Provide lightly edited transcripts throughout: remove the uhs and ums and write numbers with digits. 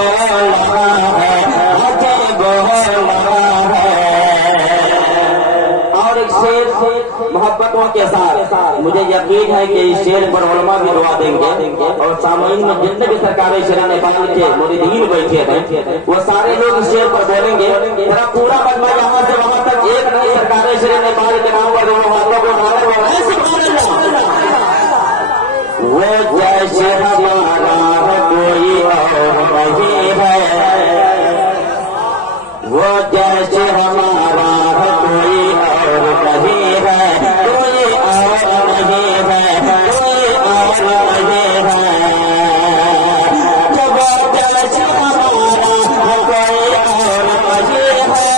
بول رہا ہے مجھے بول رہا ہے. اور ایک شعر محبتوں کے ساتھ مجھے یقین ہے کہ اس شعر پر علماء بھی دعا دیں گے اور سامعین میں جتنے بھی سرکار شیرِ نیپال کے مریدین بیٹھے ہیں وہ سارے لوگ اس شعر پر بولیں گے. ذرا پورا مجمع یہاں سے وہاں تک ایک نہیں سرکار شیرِ نیپال کے نام پر دونوں ہاتھوں کو اٹھا کر وہ جیسے ہمارا ہے کوئی اور نہیں ہے. وہ جیسے ہمارا ہے کوئی اور نہیں ہے. کوئی اور نہیں ہے. کوئی اور نہیں ہے. جب وہ جیسے ہمارا ہے کوئی اور نہیں ہے.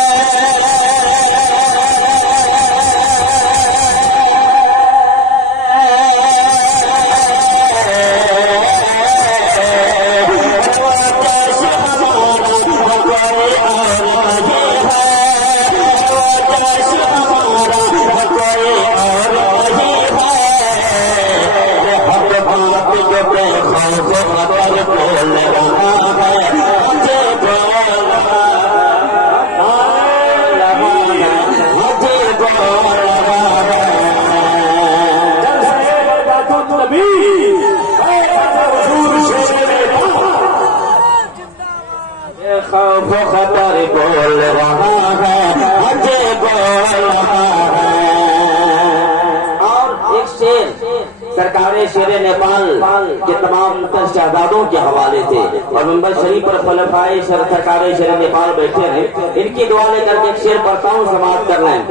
خوف خطر بول رہا ہے مجھے بول رہا ہے. اور ایک شعر سرکار شیرِ نیپال کے تمام شہزادوں کے حوالے سے اور منبر شریف پر خلفائے سرکار شیرِ نیپال بیٹھے ہیں. ان کی دعا لے کر کے ایک شعر پڑھتا ہوں سماعت کر لیں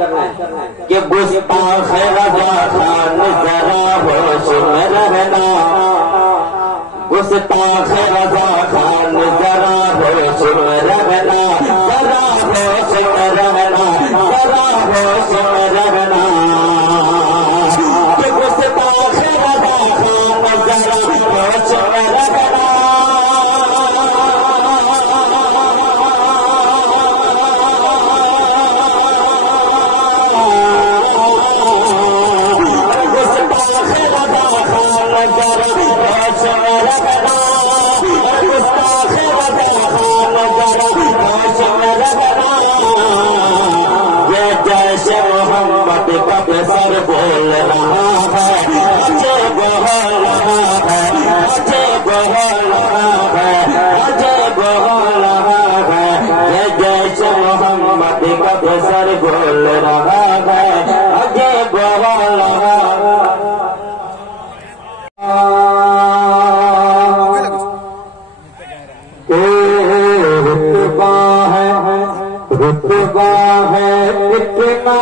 کہ گستاخ رضا خان ذرا ہوش میں رہنا. گستاخ رضا خان ذرا ہوش میں رہنا. ذرا ہوش میں رہنا. ذرا ہوش میں رہنا. کہ گستاخ رضا خان ذرا ہوش میں رہنا. جیسے محمد کا سر بول رہا ہے مجھے بول رہا ہے. مجھے بول رہا ہے. مجھے بول رہا ہے. جیسے محمد کا سر بول رہا ہے مجھے بول رہا رتبہ ہے اتنا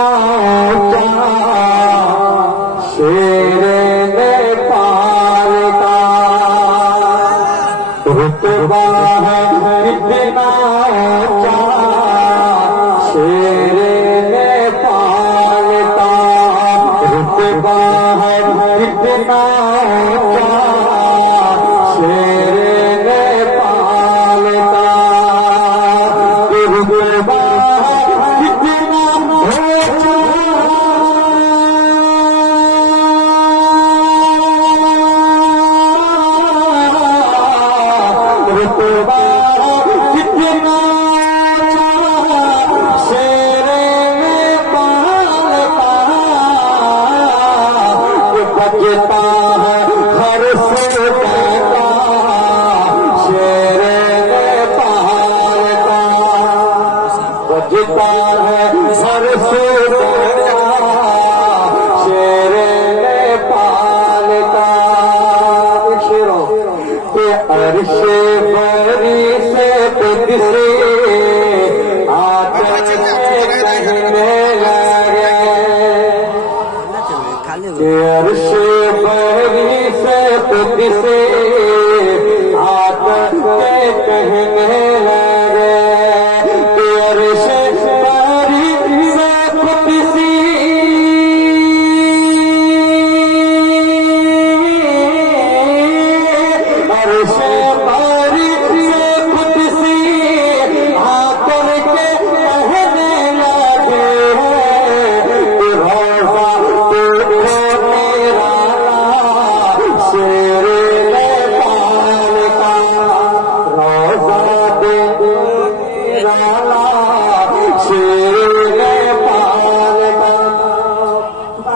شیرِ نیپال کا. رتبہ ہے اتنا شیرِ نیپال کا. رتبہ ہے اتنا شیرِ نیپال کا. رتبہ لالا شیر پال کا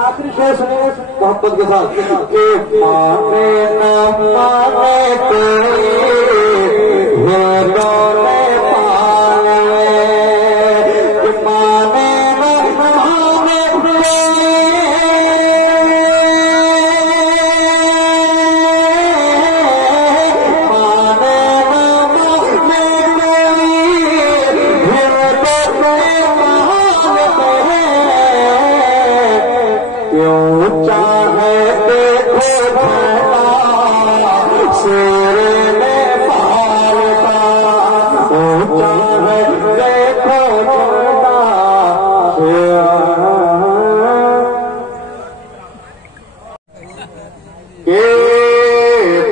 آخری شیر سنے محبت کے ساتھ کہ مانے نہ مانے تیرے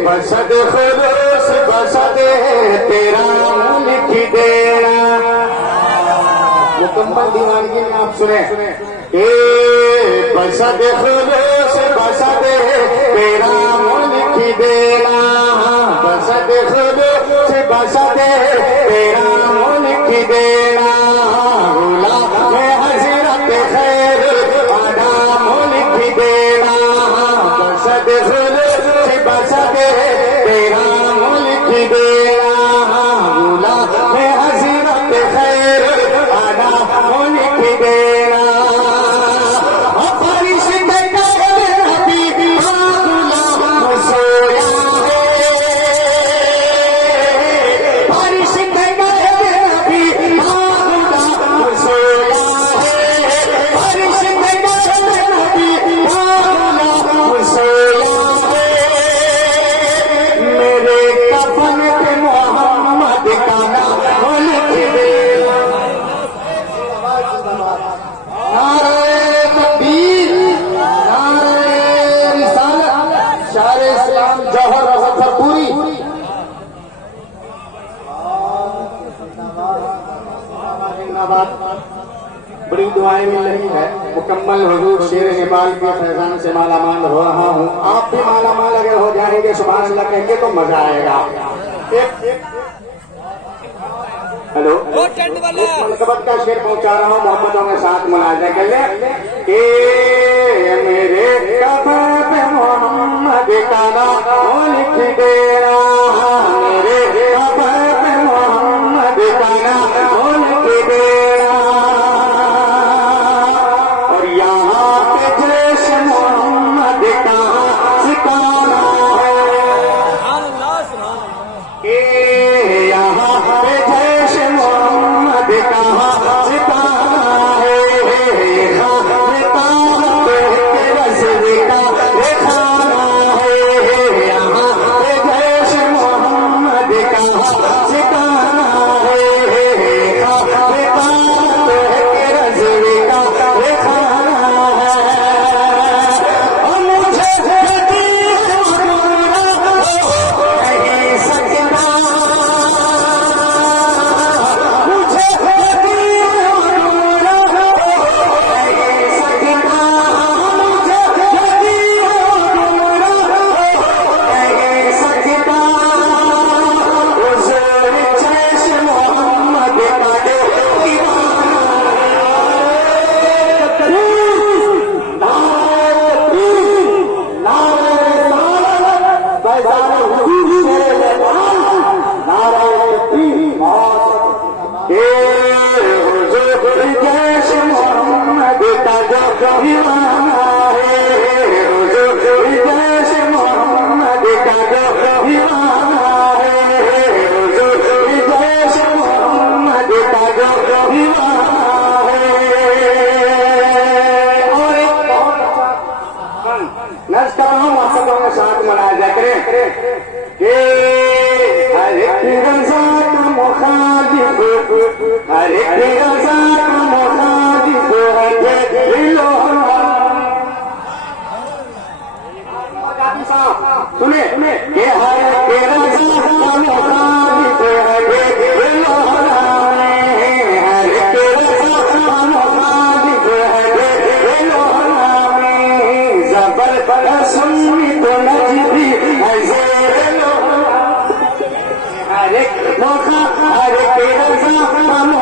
بسد خلوص بسد تیرا ملک دینا مکمل دیوانگی میں آپ سنیں بسد خلوص بسد تیرا ملک دینا بسد خلوص بسد تیرا ملک دینا غلام حضرت خیر ادا ملک دینا بسد خلوص بسد تیرا ملک دینا غلام حضرت خیر ادا ملک دینا بڑی دعائیں مل رہی ہے مکمل حضور شیر نبال کے فیضان سے مالا مال ہو رہا ہوں آپ بھی مالا مال اگر ہو جائیں گے سبحان اللہ کہیں گے تو مزہ آئے گا ہلو منقبت کا شیر پہنچا رہا ہوں محمدوں کے ساتھ ملاحظہ کر لیں کہ میرے کعبہ پہ محمد کا نام لکھ دینا میرے کعبہ پہ محمد کا نام لکھ دینا اور یہاں پہ جیش محمد کا ٹھکانا ہے یہاں پہ جیش محمد کا ٹھکانا ہے ہر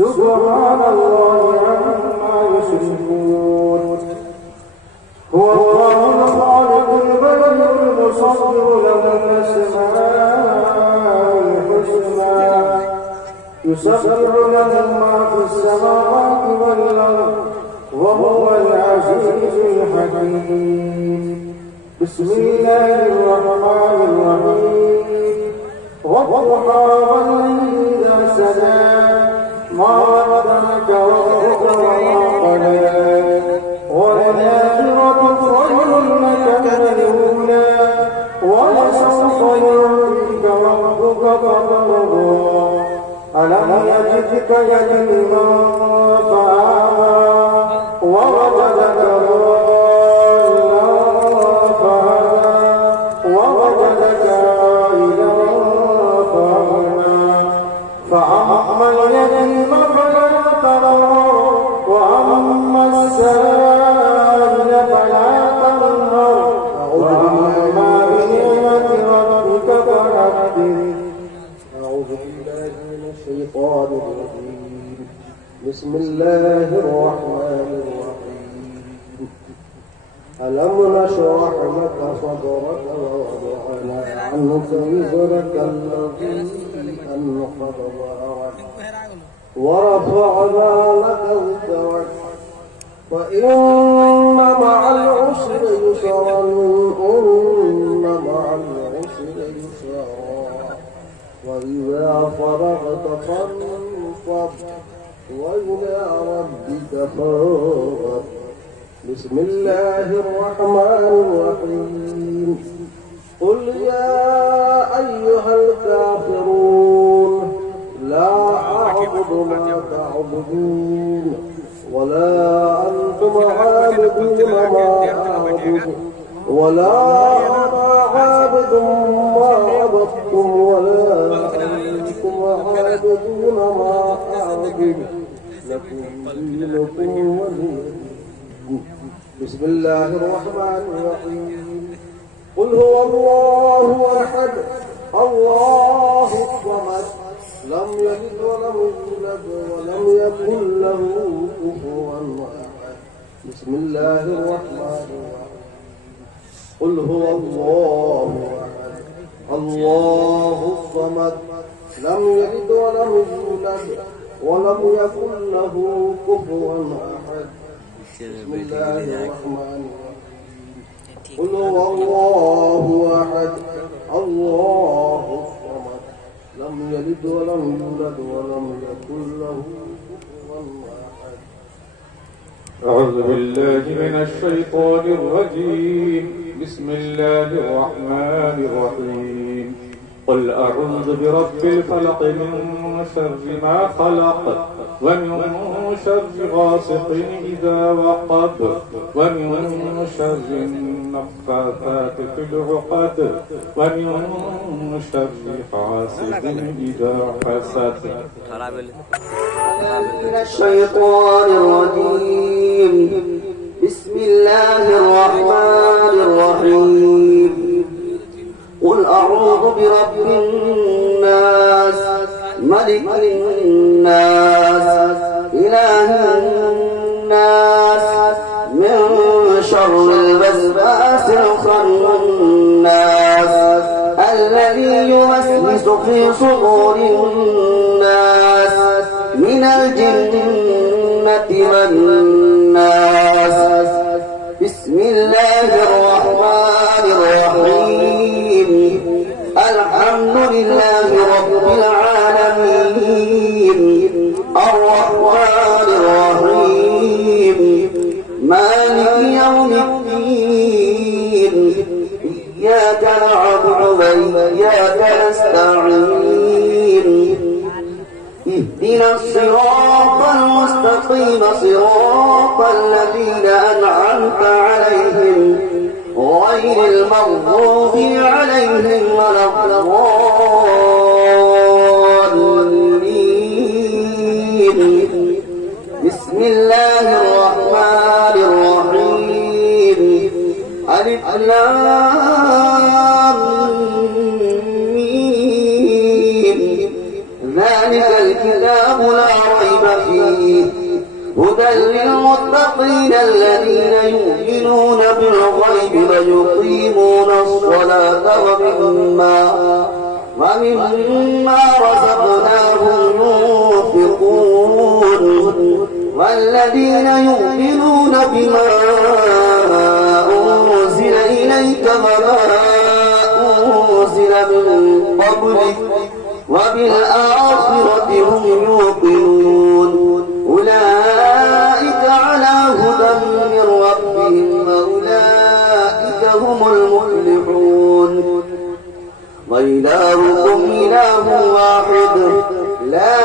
سبحان الله عما يشركون هو الله الخالق البديع المصور له الأسماء الحسنى يسبح له ما في السماوات والأرض وهو العزيز الحكيم بسم الله الرحمن الرحيم والضحى والليل إذا سجى ما ودعك ربك وما قلى وللآخرة خير لك من الأولى ولسوف يعطيك ربك فترضى ألم يجدك يتيما فآوى ووجدك ضالا فهدى ووجدك عائلا فأغنى فأما اليتيم فلا تقهر وأما السائل فلا تنهر وأما بنعمة ربك فحدث. أعوذ بالله من الشيطان الرجيم. بسم الله الرحمن الرحيم. ألم نشرح لك صدرك ووضعنا عنك وزرك الذي أنقض ظهرك ورفعنا لك ذكرك فإن مع العسر يسرا إن مع العسر يسرا وإذا فرغت فانصب وإلى ربك فارغب. بسم الله الرحمن الرحيم. قل يا أيها الكافرون لا أعبد ما تعبدون ولا أنتم عابدون ما أعبد ولا أنا عابد ما عبدتم ولا أنتم عابدون ما أعبد لكم دينكم ولي. بسم الله الرحمن الرحيم. قل هو الله أحد الله الصمد لم يلد ولم يولد ولم يكن له كفوا أحد. بسم الله الرحمن الرحيم. قل هو الله أحد الله الصمد لم يلد ولم يولد ولم يكن له كفوا أحد. بسم الله الرحمن الرحيم. قل هو الله أحد الله الصمد لم يلد ولم يولد ولم يكن له كفوا أحد. أعوذ بالله من الشيطان الرجيم. بسم الله الرحمن الرحيم. قل أعوذ برب الفلق من شر ما خلق ومن شر غاسق إذا وقب ومن شر النفاثات في العقد ومن شر حاسد إذا حسد. من الشيطان الرجيم. بسم الله الرحمن الرحيم. قل أعوذ برب الناس ملك الناس إله الناس من شر الوسواس الخناس الذي يوسوس في صدور الناس من الجنة والناس. بسم الله الرحمن الرحيم. اهدنا الصراط المستقيم صراط الذين أنعمت عليهم غير المغضوب عليهم ولا الضالين. بسم الله الرحمن الرحيم. ألف لام ميم. ذلك الكتاب لا ريب فيه هدى للمتقين الذين يؤمنون بالغيب ويقيمون الصلاة ومما رزقناهم ينفقون والذين يؤمنون بما أنزل إليك وما أنزل من قبلك وبالآخرة هم يوقنون أولئك على هدى من ربهم وأولئك هم المفلحون. وإلهكم إله واحد لا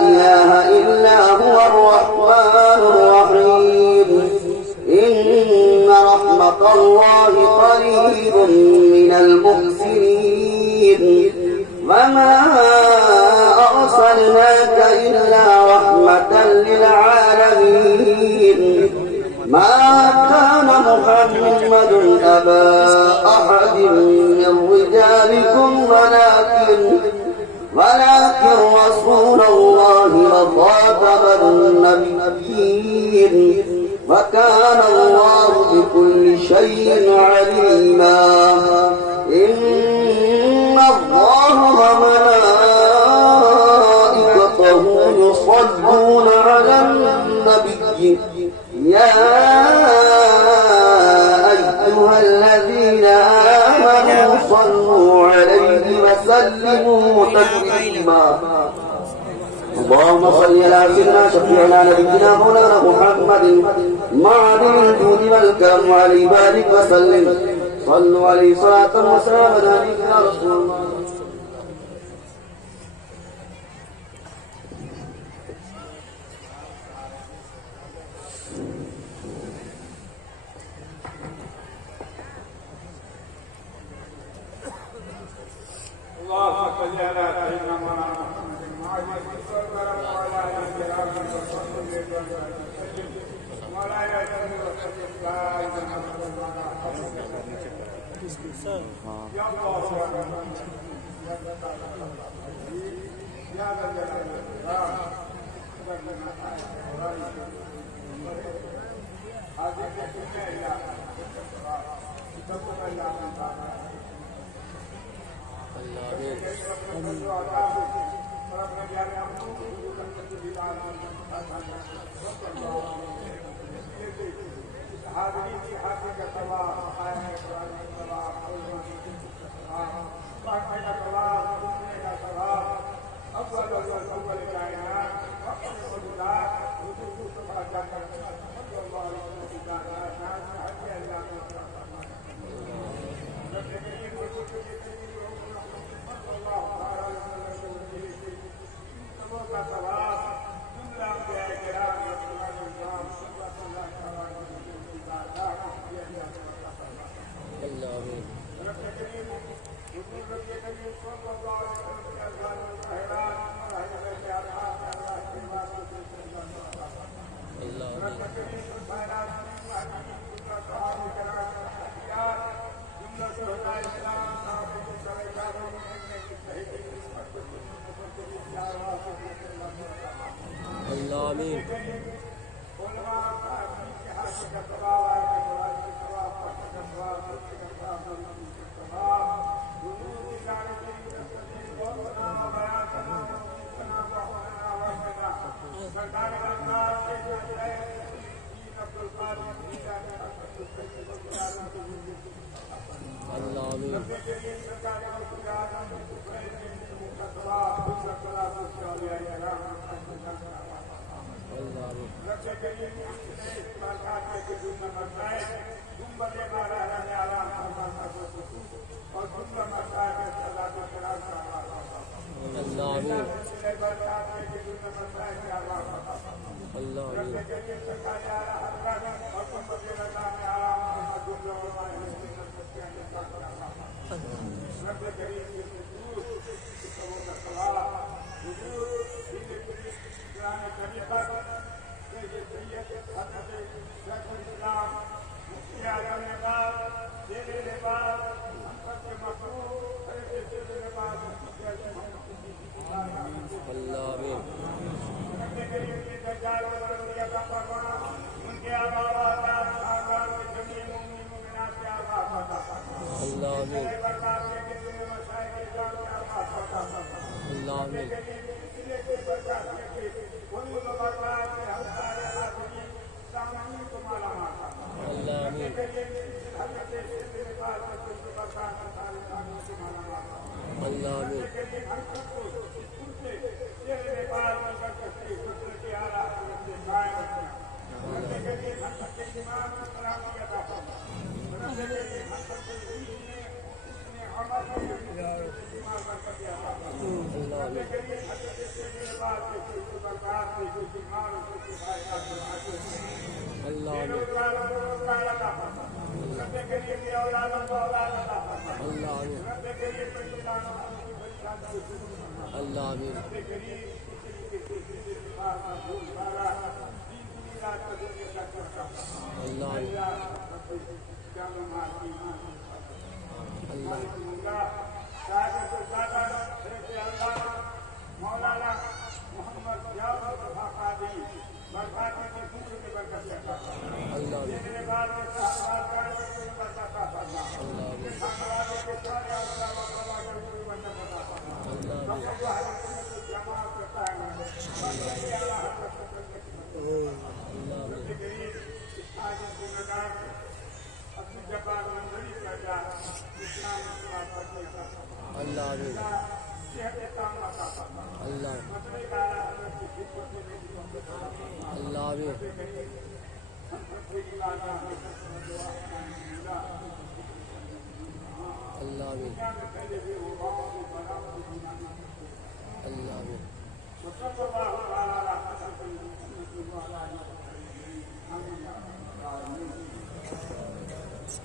إله إلا هو الرحمن الرحيم. إن رحمة الله قريب من المحسنين. وما أرسلناك إلا رحمة للعالمين. ما كان محمد أبا أحد من رجالكم ولكن رسول الله وخاتم النبيين وكان الله بكل شيء عليما. إن الله وملائكته يصلون على النبي يا أيها الذين آمنوا صلوا عليه وسلموا تسليما. اللهم صل على سيدنا شفيعنا نبينا مولانا محمد معدن الجود والكرم وعليه بارك وسلم. صلوا عليه صلاة وسلاما عليك يا رسول الله.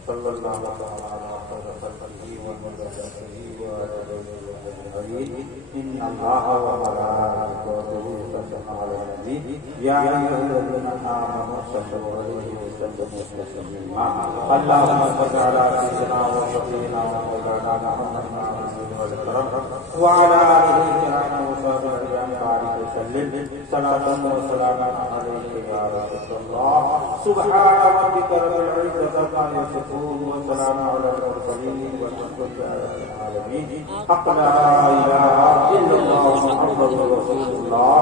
صلی اللہ علیہ وسلم ان اللہ و ملائکتہ یصلون علی النبی یا ایھا الذین آمنوا صلوا علیہ وسلموا تسلیما اللهم صل علی سیدنا و سیدنا و مولانا محمد وعلى آله الكرام وصحبه الأنبياء وسلم صلاة وسلاما عليك يا رسول الله سبحان ربك رب العزة عما يصفون وسلام على المرسلين والحمد لله رب العالمين حق لا إله إلا الله محمد رسول الله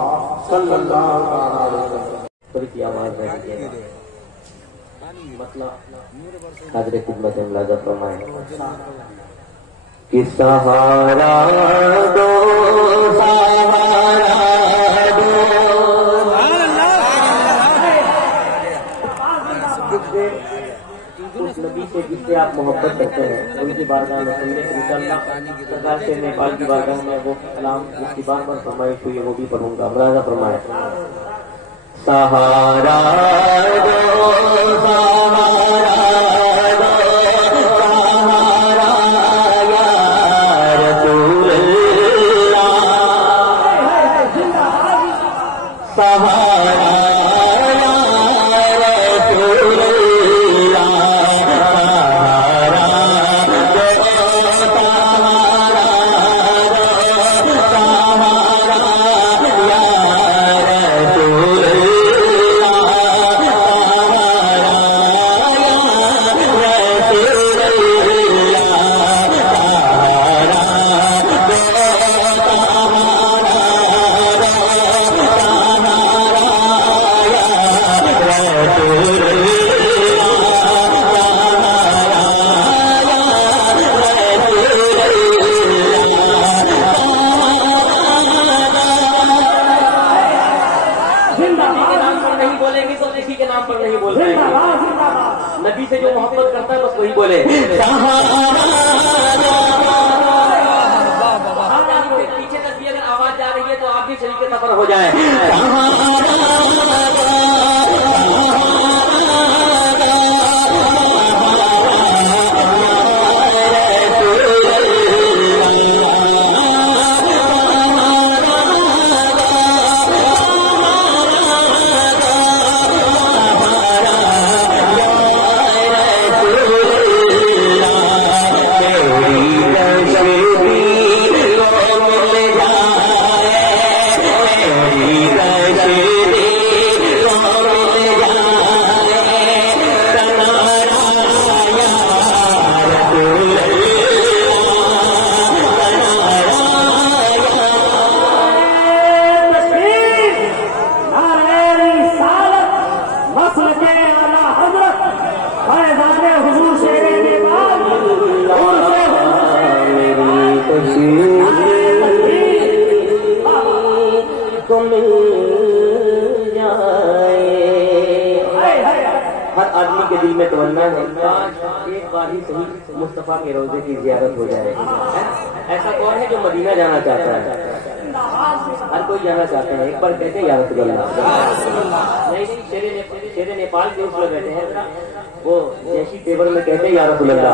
صلى الله عليه وسلم. تھوڑی سی آواز ہے مطلب حضرت خدمت ملازہ فرمائے کہ سہارا دو سہارا دو اس نبی سے جس سے آپ محبت کرتے ہیں ان کی بارگاہ میں سننے کے انشاءاللہ سرکار سے نیپال کی بارگاہ میں وہ کلام جس کی بار پر فرمائش ہوئی ہے وہ بھی پڑھوں گا. ملازہ فرمائے سہارا دو سہارا نبی سے جو محبت کرتا ہے بس وہی بولے. پیچھے تک بھی اگر آواز جا رہی ہے تو آپ بھی شریک سفر ہو جائے. کے دل میں تمنا ہے کاش ایک بار ہی صحیح مصطفیٰ کے روضے کی زیارت ہو جائے. ایسا کون ہے جو مدینہ جانا چاہتا ہے؟ ہر کوئی جانا چاہتا ہے. ایک بار کہتے ہیں یا رسول اللہ. نہیں شیر نیپال کے اس میں بیٹھے ہیں وہ جیسی ٹیبل میں کہتے ہیں یا رسول اللہ.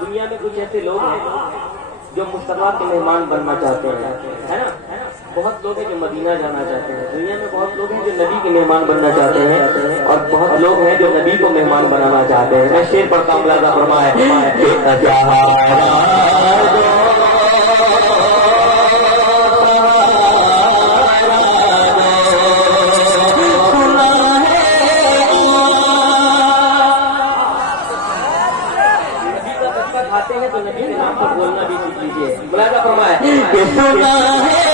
دنیا میں کچھ ایسے لوگ ہیں جو مصطفیٰ کے مہمان بننا چاہتے ہیں، ہے نا؟ بہت لوگ ہیں جو مدینہ جانا چاہتے ہیں، دنیا میں بہت لوگ ہیں جو نبی کے مہمان بننا چاہتے ہیں، اور بہت لوگ ہیں جو نبی کو مہمان بنانا چاہتے ہیں۔ میں شعر پڑھتا ہوں، ملاحظہ فرمائے کھاتے ہیں تو نبی کے نام پر بولنا بھی سیکھ لیجیے۔ ملاحظہ فرمائے کہ سنا ہے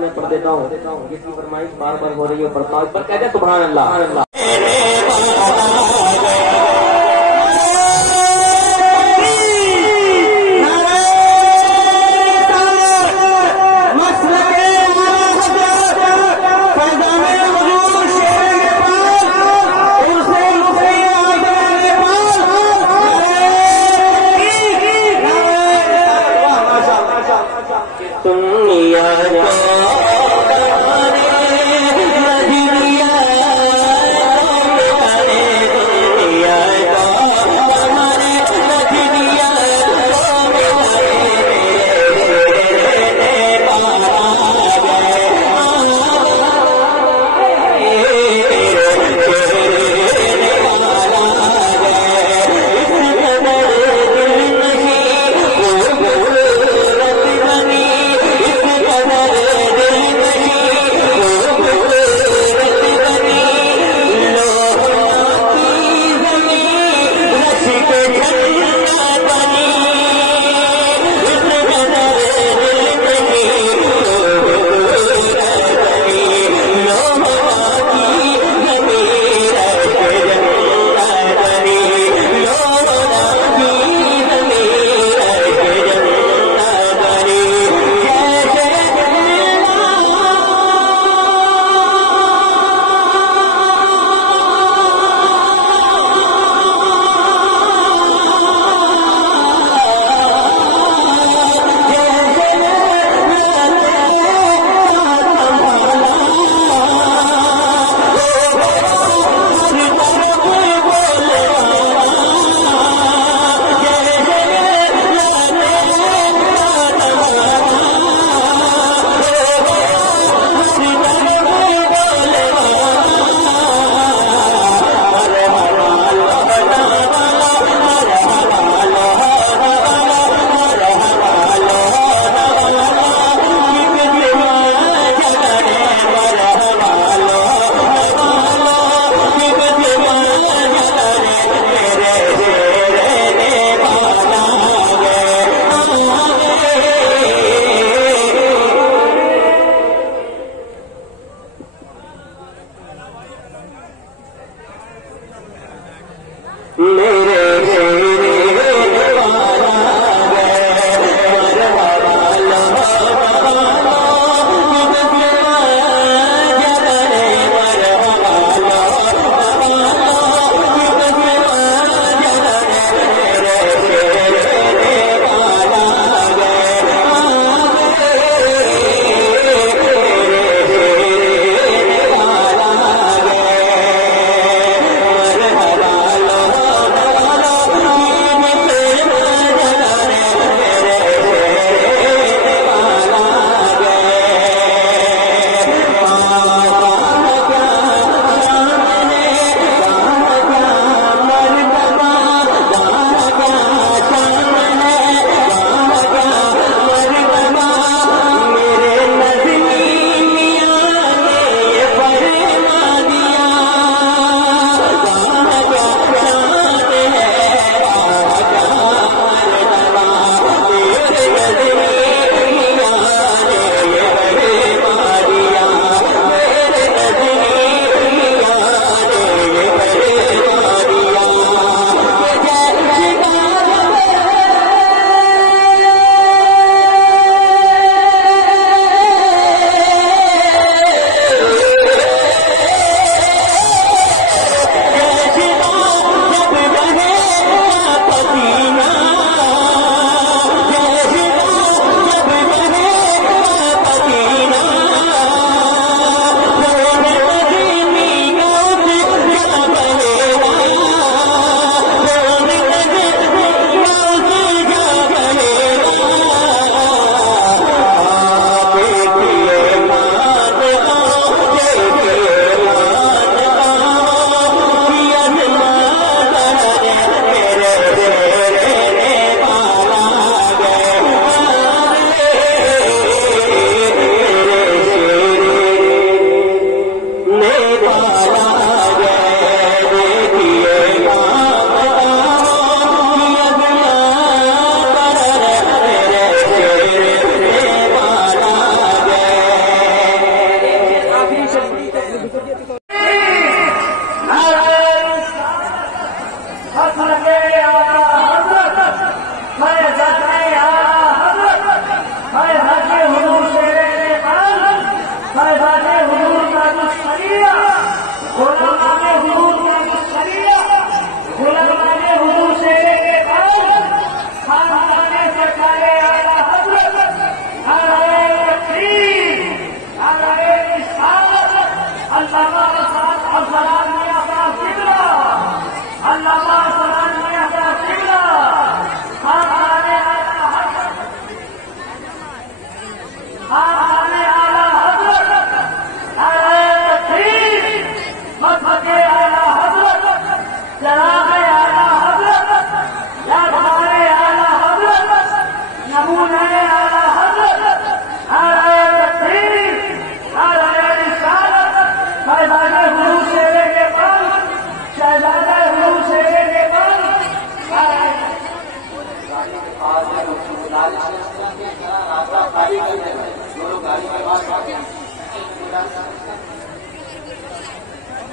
میں پڑھ دیتا ہوں، جس کی فرمائش بار بار ہو رہی ہے، پڑھتا ہوں، پر کہتے ہیں سبحان اللہ۔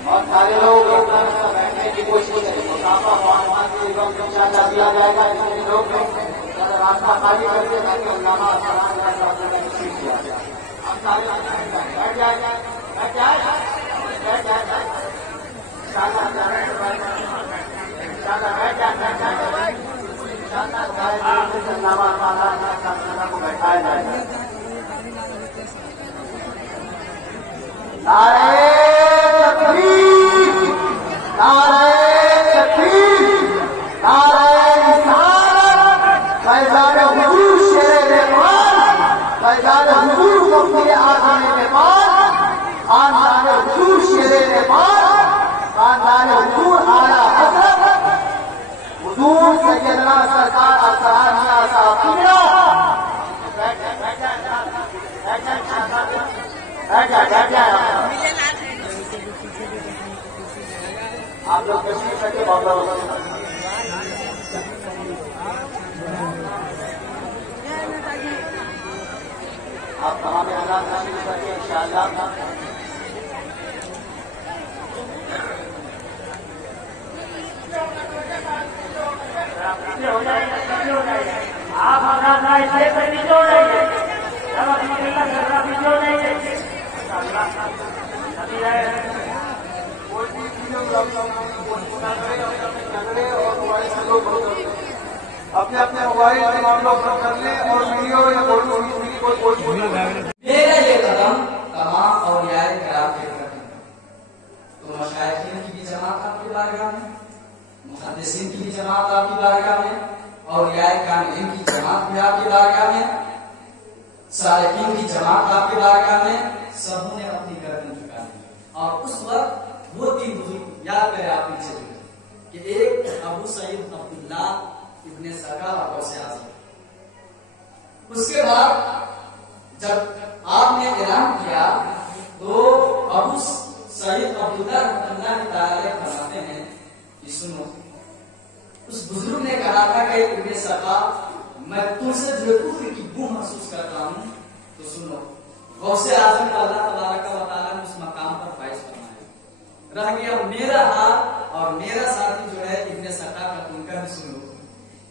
اور سارے لوگ بیٹھنے کی کوشش کریں دیا جائے گا. لوگ راستہ خالی کر کے بیٹھ جائے کو بیٹھایا جائے گا. نعرہ تکبیر، نعرہ تکبیر، نعرہ رسالت، فیضان حضور شیر اقبال، فیضان حضور مفتی اعظم اقبال، خاندان حضور شیر اقبال، خاندان حضور اعلیٰ حضرت حضور سیدنا سرکار اسرار شاہ صاحب قبلہ. آپ لوگ تشریف رکھے بہت بہت آپ تمام حالات تشریف رکھے انشاءاللہ. آپ اپنے اپنے موبائل سے معاملوں کر لیں اور ویڈیو یا فوٹو میرا یہ قدم تمام اولیاء کرام کے قدم. تو مشائخین کی بھی جماعت آپ کی بارگاہ میں، محدثین کی بھی جماعت آپ کی بارگاہ میں، اولیاء کاملین کی جماعت بھی آپ کی بارگاہ میں، صالحین کی جماعت آپ کی بارگاہ میں، سبوں نے اپنی گردن جھکا دی. اور اس وقت وہ تین بزرگ یاد کرے آپ پیچھے کہ ایک ابو سعید عبداللہ ابن سکا اور غوث اعظم. اس کے بعد جب آپ نے اعلان کیا تو ابو سعید عبداللہ رحمۃ اللہ تعالی فرماتے ہیں کہ سنو، اس بزرگ نے کہا تھا کہ ابن سکا میں تم سے جو کفر کی بو محسوس کرتا ہوں، تو سنو غوث اعظم کا اللہ تبارک و تعالی نے اس مقام پر فائز فرمایا. رہ گیا میرا ہاتھ اور میرا ساتھی جو ہے ابن سکا کا، ان کا بھی سنو.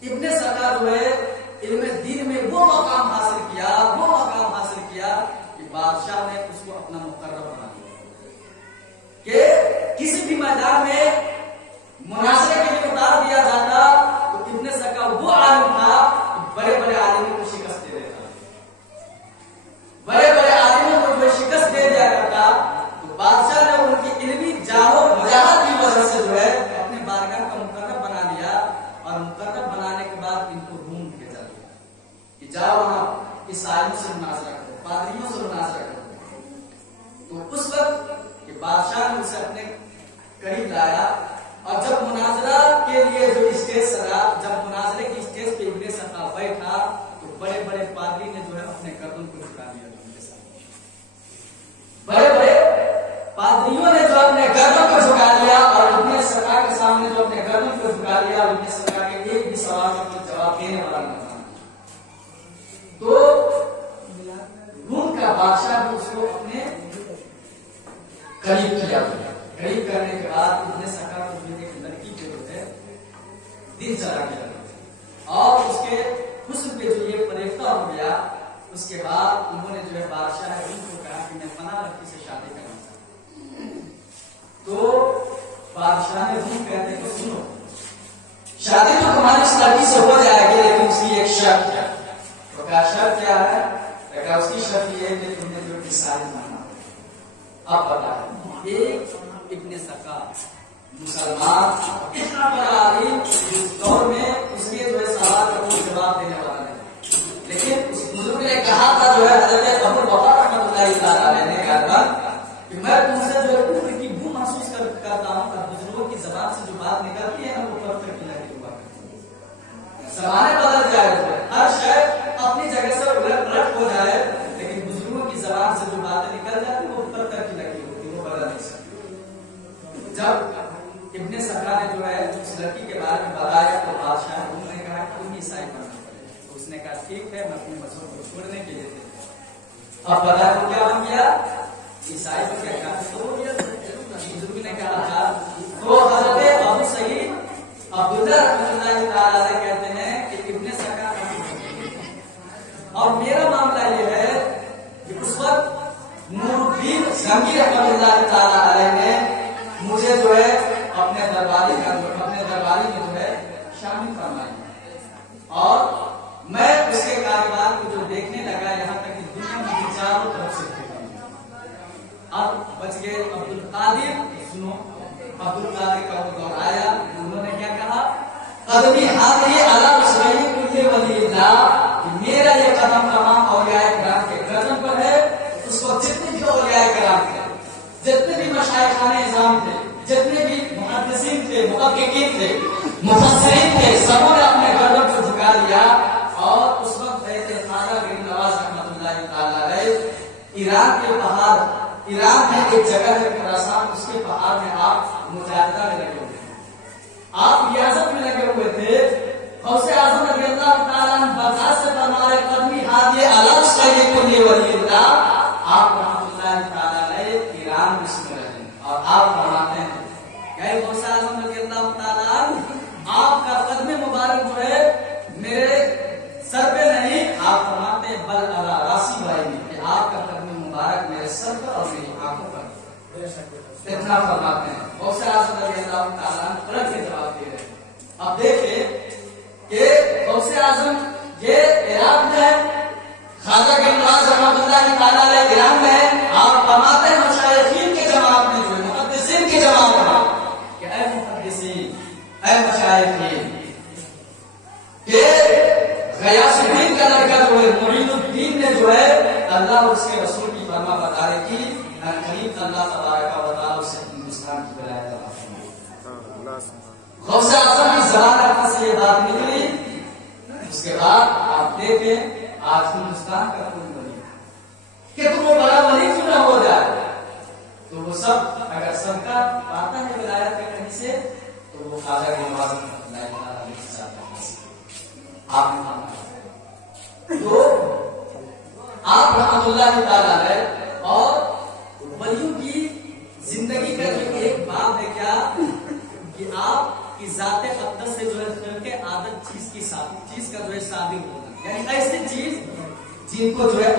ابن سکا جو ہے علم دین میں وہ مقام حاصل کیا کہ بادشاہ نے اس کو اپنا مقرر بنا دیا کہ کسی بھی میدان میں مناظرے کے لیے اتار دیا جاتا تو ابن سکا وہ عالم تھا بڑے بڑے عالموں کو شکست دے دیتا، بڑے بڑے عالموں کو جو شکست دے دیا کرتا. تو بادشاہ نے ان کی علمی جاہو مجاہد کی وجہ سے جو ہے اپنے بارگاہ کا مقرر بنا دیا، اور مقرر بنانے کے بعد ان کو ڈھونڈ بھیجا دیا کہ جاؤ وہاں اس عالم سے مناظرہ کرو، پادریوں سے مناظرہ کرو. تو اس وقت کہ بادشاہ نے اسے اپنے قریب لایا، اور جب مناظرہ کے لیے جو اسٹیج سجا، جب مناظرے کی اسٹیج پہ ابن سکا بیٹھا تو بڑے بڑے پادری نے جو ہے اپنے گردن کو جھکا دیا. بڑے بڑے پادریوں نے جو اپنے گردن کو جھکا لیا اور ابن سکا کے سامنے جو اپنے گردن کو جھکا لیا، ابن سکا کے ایک بھی سوال کا کوئی جواب دینے والا نہ تھا، تو روم کا بادشاہ نے اس کو اپنے قریب کیا. قریب کرنے کے بعد ابن سکا کو ملنے کی لڑکی کے جو ہے دل چلا گیا اور اس کے حسن پہ جو یہ فریفتہ ہو گیا. اس کے بعد انہوں نے جو ہے بادشاہ روم کو کہا کہ میں فلاں لڑکی سے شادی کرنا چاہتا ہوں. تو بادشاہ نے روم کہتے کہ سنو، شادی تو تمہاری اس لڑکی سے ہو جائے گی، لیکن اس کی ایک شرط ہے. تو کہا شرط کیا ہے؟ کہا اس کی شرط یہ ہے کہ تم نے جو عیسائی ماننا. اب بتائیں، ایک ابن سکا مسلمان اتنا بڑا عالم اس دور میں اس کے جو ہے سوال کا کوئی جواب دینے والا نہیں، لیکن اس بزرگ نے کہا تھا جو ہے حضرت ابو بکر رحمۃ اللہ تعالی نے کہا کہ میں تم سے جو ہے کفر کی بو محسوس کرتا ہوں کہ بزرگوں کی زبان سے جو بات نکلتی ہے نا وہ پتھر کی لگی ہوا ہے. زمانے بدل جائے تو ہر شے اپنی جگہ سے الٹ ہو جائے، لیکن بزرگوں کی زبان سے جو باتیں نکل جاتی وہ پتھر کی لگی ہوتی، وہ بدل نہیں سکتی. جب ابن سکا نے جو ہے اس لڑکی کے بارے میں بتایا تو بادشاہ نے کہا کہ تم عیسائی بننا پڑے. تو اس نے کہا ٹھیک ہے، میں اپنے مذہب کو چھوڑنے کے لیے تیار. اب بتایا وہ کیا بن گیا؟ عیسائی کو کیا کہا؟ تو بزرگ نے کہا تھا. تو حضرت ابو سعید عبداللہ رحمۃ اللہ تعالی کہتے ہیں کہ ابن سکا اور میرا معاملہ یہ ہے کہ اس وقت نور الدین زنگی رحمۃ اللہ تعالی نے مجھے جو ہے اپنے درباری میں جو ہے شامل فرمایا اور میں اس کے کاروبار کو جو دیکھنے لگا، یہاں تک کہ دنیا میں چاروں طرف سے اب بچ گئے عبد القادر. سنو، عبد القادر کا وہ دور آیا، انہوں نے کیا کہا؟ قدمی حاضری علی رسول کل ولی اللہ، میرا یہ قدم تمام اولیاء کرام کے گردن پر ہے. اس کو جتنے بھی اولیاء کرام تھے، جتنے بھی مشائخان اعظام تھے، جتنے بھی محدثین تھے، محققین تھے، مفسرین تھے، سبوں نے اپنے گردن کو جھکا لیا. اور اس وقت خواجہ غریب نواز رحمۃ اللہ تعالی علیہ ایران کے پہاڑ، ایران میں ایک جگہ ہے خراسان، اس کے پہاڑ میں آپ مجاہدہ میں لگے ہوئے تھے، آپ ریاضت میں لگے ہوئے تھے. غوث اعظم رضی اللہ تعالیٰ عنہ برداشت سے فرمائے قدمی حاضر علی سید کل ولی اللہ. آپ رحمۃ اللہ تعالیٰ علیہ ایران میں رہے اور آپ فرماتے ہیں کہ غوث اعظم رضی اللہ تعالیٰ عنہ آپ کا قدم مبارک جو ہے میرے سر پہ نہیں، آپ فرماتے ہیں بل علی راسی بھائی میں، کہ آپ کا قدم مبارک میرے سر پر اور میری آنکھوں پر. اتنا فرماتے ہیں. غوث اعظم رضی اللہ تعالیٰ عنہ پلٹ کے جواب دے رہے ہیں. اب دیکھیں کہ غوث اعظم یہ عراق میں ہے، خواجہ غریب نواز رحمۃ اللہ تعالیٰ علیہ ایران میں ہے. آپ فرماتے ہیں مشائخین کے جماعت میں جو محدثین کے جماعت میں کہ اے محدثین، اے مشائخین، کہ غیاث الدین کا لڑکا جو ہے معین الدین نے جو ہے اللہ اور اس کے رسول کی فرما برداری کی، قریب اللہ تبارک و تعالی سے ہندوستان کی ولایت عطا فرمائے. غوث اعظم کی زبان رکھنے سے یہ بات نکلی. اس کے بعد آپ دیکھیں آج ہندوستان کا کوئی ولی کہ تم وہ بڑا ولی کیوں نہ ہو جائے، تو وہ سب اگر سب کا پاتا ہے ولایت کے کہیں سے تو وہ خواجہ غریب نواز رحمۃ اللہ تعالی کے ساتھ آپ نے تو آپ رحمۃ اللہ تعالی علیہ اور ولیوں کی زندگی کا جو ایک باب ہے کیا کہ آپ کی ذات اقدس سے جو ہے خلق عادت چیز کا جو ہے صادق ہونا، یعنی ایسی چیز جن کو جو ہے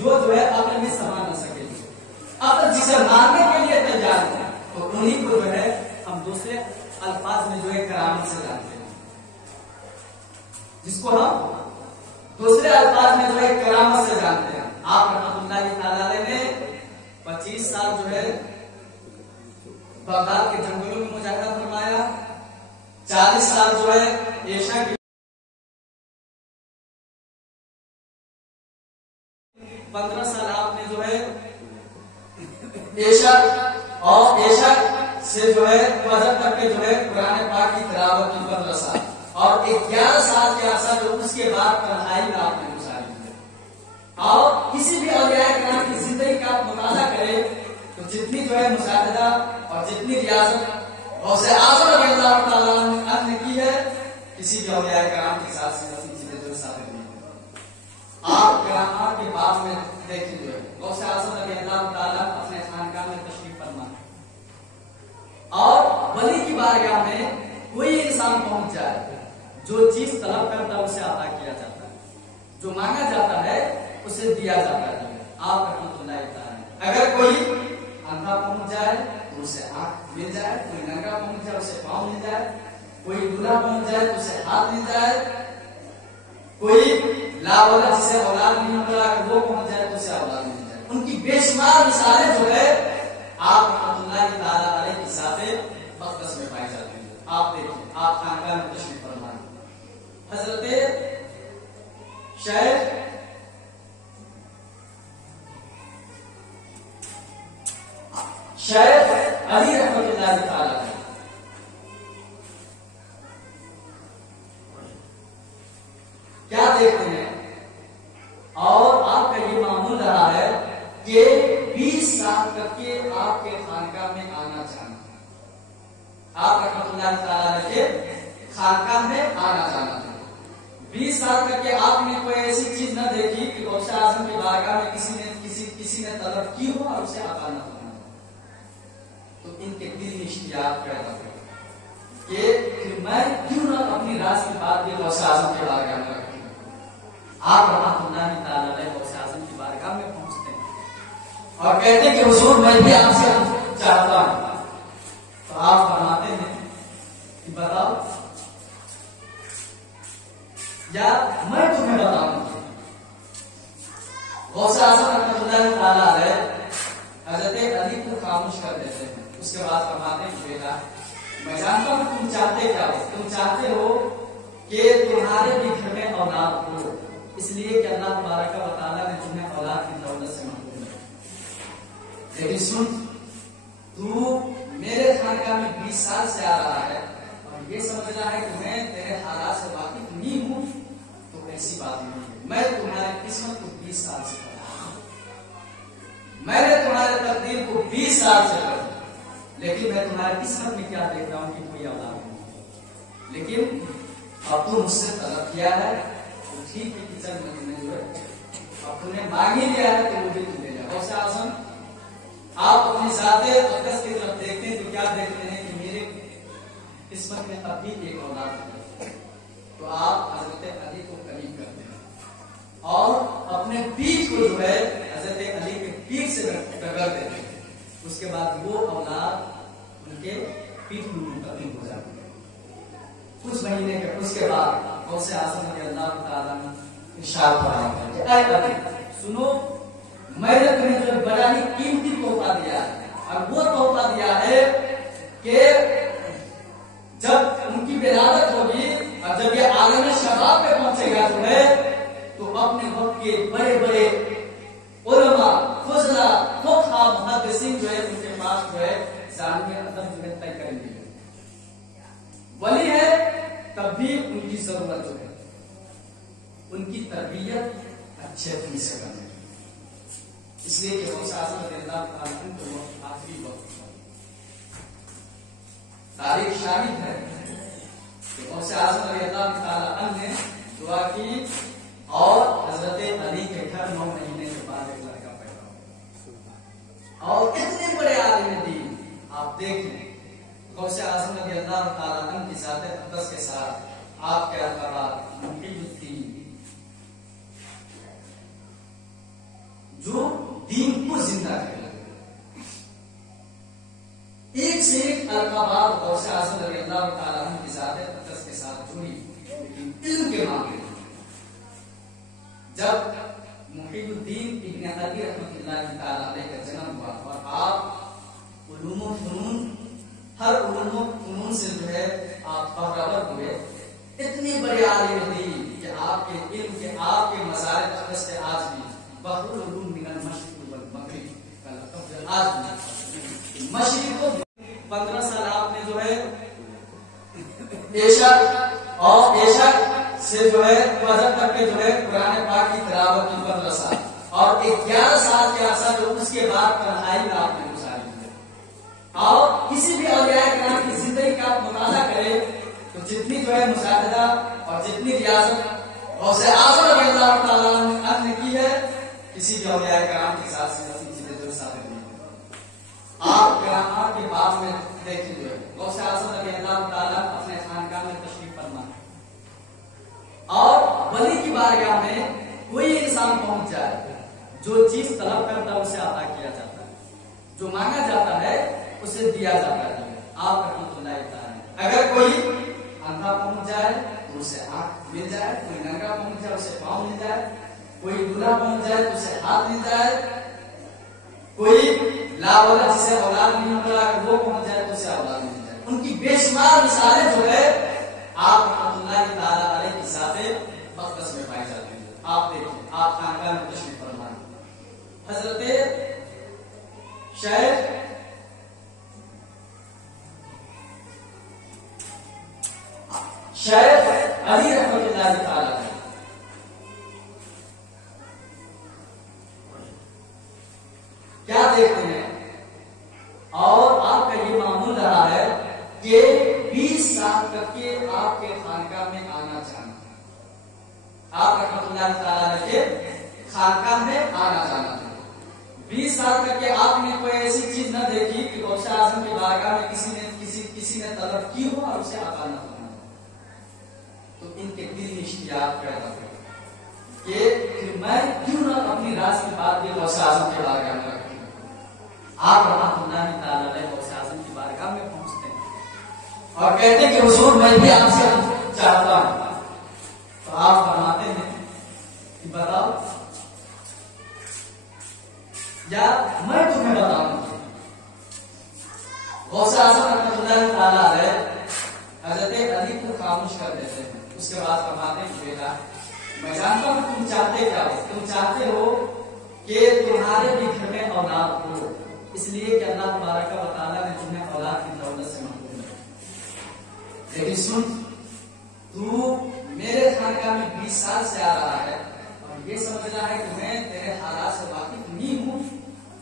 جو ہے عقل میں سما نہ سکے، عقل جسے ماننے کے لیے تیار ہے، تو انہیں کو جو ہے ہم دوسرے الفاظ میں جو ہے کرامت سے جانتے ہیں، جس کو ہم دوسرے الفاظ میں جو ہے کرامت سے جانتے ہیں. آپ رحمۃ اللہ تعالی نے 25 سال جو ہے بغداد کے جنگلوں میں مجاہدہ فرمایا، 40 سال جو ہے ایشیا کی 15 سال آپ نے جو ہے ایشیا سے جو ہے فجر تک کے جو ہے قرآن پاک کی تلاوت کی 15 سال اور 11 سال کے عرصہ جو اس کے بعد تنہائی میں آپ نے گزاری ہے. اور کسی بھی اولیاء کرام کی زندگی کا آپ مطالعہ کریں تو جتنی جو ہے مشاہدہ اور جتنی ریاضت غوث اعظم رضی اللہ تعالیٰ عنہ نے کی ہے کسی بھی اولیاء کرام کے ساتھ سے اپنی چیزیں جو ثابت نہیں ہے. آپ کرامات کے بعد میں دیکھیں جو ہے غوث اعظم رضی اللہ تعالیٰ اپنے خانقاہ میں تشریف فرما اور ولی کی بارگاہ میں کوئی انسان پہنچ جائے جو چیز طلب کرتا ہے اسے عطا کیا جاتا ہے, جو مانگا جاتا ہے اسے دیا جاتا ہے. آپ رحمت اللہ تعالیٰ اگر کوئی اندھا پہنچ جائے تو اسے آنکھ مل جائے, کوئی ننگا پہنچ جائے اسے پاؤں مل جائے, کوئی دولہا پہنچ جائے تو اسے ہاتھ مل جائے, کوئی لاولا جسے اولاد نہیں ملا وہ پہنچ جائے تو اسے اولاد مل جائے. ان کی بے شمار مثالیں جو ہے آپ رحمت اللہ تعالیٰ علیہ کی ذات مقدس میں پائی جاتی ہیں. آپ دیکھیں آپ خانقاہ میں تشریف فرمائیں, حضرت شیخ علی رحمت اللہ تعالیٰ کیا دیکھتے ہیں اور آپ کا یہ معمول رہا ہے کہ 20 سال تک کے آپ کے خانقاہ میں آنا جانا, آپ رحمت اللہ تعالیٰ کے خانقاہ میں آنا جانا, 20 سال تک کے آپ نے کوئی ایسی چیز نہ دیکھی کہ غوث اعظم کی بارگاہ میں کسی نے طلب کی ہو اور اسے عطا نہ کرنا. تو ان کے دل میں اشتیاق پیدا ہوا کہ میں کیوں نہ اپنی راز کی بات بھی غوث اعظم کے بارگاہ میں رکھوں. آپ رحمت اللہ تعالیٰ علیہ غوث اعظم کی بارگاہ میں پہنچتے ہیں اور کہتے ہیں کہ حضور میں بھی آپ سے چاہتا ہوں. تو آپ فرماتے ہیں کہ بتاؤ یا میں تمہیں بتاؤں. غوث اعظم رحمت اللہ تعالیٰ علیہ حضرت علی کو خاموش کر دیتے ہیں. اس کے بعد فرماتے ہیں کہ بیٹا میں جانتا ہوں تم چاہتے کیا ہو, تم چاہتے ہو کہ تمہارے بھی گھر میں اولاد ہو, اس لیے کہ اللہ تبارک و تعالیٰ نے تمہیں اولاد کی دولت سے محروم کیا. لیکن سن, تو میرے خانقاہ میں 20 سال سے آ رہا ہے اور یہ سمجھ رہا ہے کہ میں تیرے حالات سے واقف نہیں ہوں, تو ایسی بات نہیں ہے. میں تمہاری قسمت کو 20 سال سے پڑھا, میں نے تمہارے تقدیر کو 20 سال سے پڑھا, لیکن میں تمہاری قسمت میں کیا دیکھ رہا ہوں کہ کوئی اولاد نہیں. لیکن اب تم مجھ سے طلب کیا ہے تو ٹھیک ہے کہ چل میں جو ہے اب تم نے مانگ ہی لیا ہے تو مجھے تم لے جاؤ. غوث اعظم آپ اپنی ذات مقدس کی طرف دیکھتے ہیں تو کیا دیکھتے ہیں کہ میرے قسمت میں اب بھی ایک اولاد ہے. تو آپ حضرت علی کو قریب کرتے ہیں اور اپنے پیٹھ کو جو ہے حضرت علی کے پیٹھ سے رگڑ دیتے ہیں. اس کے بعد وہ اولاد ان کے پیٹھ میں منتقل ہو جاتی ہے. کچھ مہینے کے اس کے بعد غوث اعظم رضی اللہ تعالیٰ نے ارشاد فرمایا کہ اے علی سنو, میں نے تمہیں جو بڑا ہی قیمتی تحفہ دیا ہے, اور وہ تحفہ دیا ہے کہ جب ان کی ولادت ہوگی اور جب یہ عالم شباب پہ پہنچے گا جو ہے تو اپنے وقت کے بڑے بڑے علماء فضلاء فقہاء محدثین جو ہے ان کے پاس جو ہے ثانوی ادب جو ہے طے کریں گے. ولی ہے تب بھی ان کی ضرورت جو ہے ان کی تربیت اچھے طریقے سے کرنے, اس لیے کہ غوث اعظم رضی اللہ تعالیٰ عنہ کو وقت آخری وقت تاریخ شاہد ہے کہ غوث اعظم رضی اللہ تعالیٰ عنہ نے دعا کی اور حضرت علی کے گھر 9 مہینے کے بعد ایک لڑکا پیدا ہوا. اور اتنے بڑے عالم دین آپ دیکھیں غوث اعظم رضی اللہ تعالیٰ عنہ کی ذات اقدس کے ساتھ آپ کے القابات محی الدین جو دین کو زندہ کرے, ایک سے ایک القابات غوث اعظم رضی اللہ تعالیٰ عنہ کی ذات اقدس کے ساتھ جڑی. لیکن علم کے معاملے جب محی الدین ابن علی رحمت اللہ تعالیٰ علیہ کا جنم ہوا اور آپ علوم و فنون ہر علوم و فنون سے جو ہے آپ باخبر ہوئے, اتنے بڑے عالم دین کہ آپ کے علم کے آپ کے مذاہب اقدس سے آج بھی بحر العلوم من المشرق والمغرب کا لقب آج بھی مشرق کو 15 سال آپ نے جو ہے عشاء سے جو ہے فجر تک کے جو ہے قرآن پاک کی تلاوت کی 15 سال اور 11 سال کے عرصہ جو اس کے بعد تنہائی میں آپ نے گزارا. اور کسی بھی اولیاء کرام کی زندگی کا مطالعہ کرے تو جتنی جو ہے مشاہدہ اور جتنی ریاضت غوث اعظم رضی اللہ تعالیٰ عنہ نے کی ہے کسی بھی اولیاء کرام کے ساتھ سے اپنی چیزیں جو ثابت نہیں ہے. آپ کرامات کے باب میں دیکھیں جو ہے غوث اعظم رضی اللہ تعالیٰ اپنے خانقاہ میں تشریف فرما اور ولی کی بارگاہ میں کوئی انسان پہنچ جائے جو چیز طلب کرتا ہے اسے عطا کیا جاتا ہے, جو مانگا جاتا ہے اسے دیا جاتا ہے. آپ رحمۃ اللہ تعالیٰ اگر کوئی اندھا پہنچ جائے تو اسے آنکھ مل جائے, کوئی ننگا پہنچ جائے اسے پاؤں مل جائے, کوئی دولہا پہنچ جائے تو اسے ہاتھ مل جائے, کوئی لاولد جسے اولاد نہیں ہوتا وہ پہنچ جائے تو اسے اولاد مل جائے. ان کی بے شمار مثالیں جو ہے آپ رحمۃ اللہ تعالیٰ علیہ کی ذات مقدس میں پائی جاتی ہیں. آپ دیکھیں آپ خانقاہ میں تشریف فرمائیں, حضرت شیخ علی رحمۃ اللہ تعالیٰ کیا دیکھتے ہیں اور آپ کا یہ معمول رہا ہے کہ 20 سال تک کے آپ کے خانقاہ میں آنا جانا, آپ رحمۃ اللہ تعالیٰ کے خانقاہ میں آنا جانا 20 سال تک کے آپ نے کوئی ایسی چیز نہ دیکھی کہ غوث اعظم کی بارگاہ میں کسی نے طلب کی ہو اور اسے عطا نہ ہونا. تو ان کے دل میں اشتیاق پیدا ہوا کہ میں کیوں نہ اپنی راز کی بات بھی غوث اعظم کی بارگاہ میں رکھوں. آپ رحمۃ اللہ تعالیٰ علیہ غوث اعظم کی بارگاہ میں پہنچتے ہیں اور کہتے ہیں کہ حضور میں بھی آپ سے چاہتا ہوں. تو آپ فرماتے ہیں کہ بتاؤ یا میں تمہیں بتاؤں. غوث اعظم رحمۃ اللہ تعالیٰ علیہ حضرت علی کو خاموش کر دیتے ہیں. اس کے بعد فرماتے ہیں بیٹا میں جانتا ہوں تم چاہتے کیا ہو, تم چاہتے ہو کہ تمہارے بھی گھر میں اولاد ہو, اس لیے کہ اللہ تبارک و تعالیٰ نے تمہیں اولاد کی دولت سے محروم کیا. لیکن سن, تو میرے خانقاہ میں 20 سال سے آ رہا ہے اور یہ سمجھ رہا ہے کہ میں تیرے حالات سے واقف نہیں ہوں,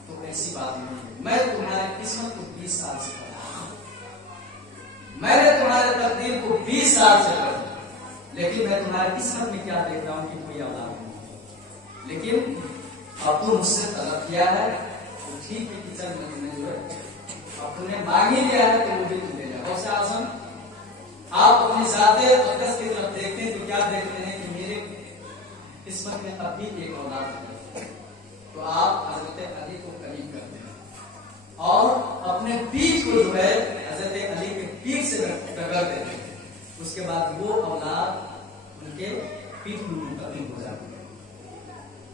تو ایسی بات نہیں ہے. میں تمہاری قسمت کو 20 سال سے پڑھا, میں نے تمہارے تقدیر کو 20 سال سے پڑھا, لیکن میں تمہاری قسمت میں کیا دیکھ رہا ہوں کہ کوئی اولاد نہیں. لیکن اب تو مجھ سے طلب کیا ہے تو ٹھیک ہے کہ چل مہینے جو ہے اب تم نے مانگ ہی لیا ہے تو وہ بھی تم لے جاؤ. غوث اعظم آپ اپنی ذات اقدس کی طرف دیکھتے ہیں تو کیا دیکھتے ہیں کہ میرے قسمت میں اب بھی ایک اولاد ہے. تو آپ حضرت علی کو قریب کرتے ہیں اور اپنے پیٹھ کو جو ہے حضرت علی کے پیٹھ سے رگڑ دیتے ہیں. اس کے بعد وہ اولاد ان کے پیٹھ میں منتقل ہو جاتی ہے.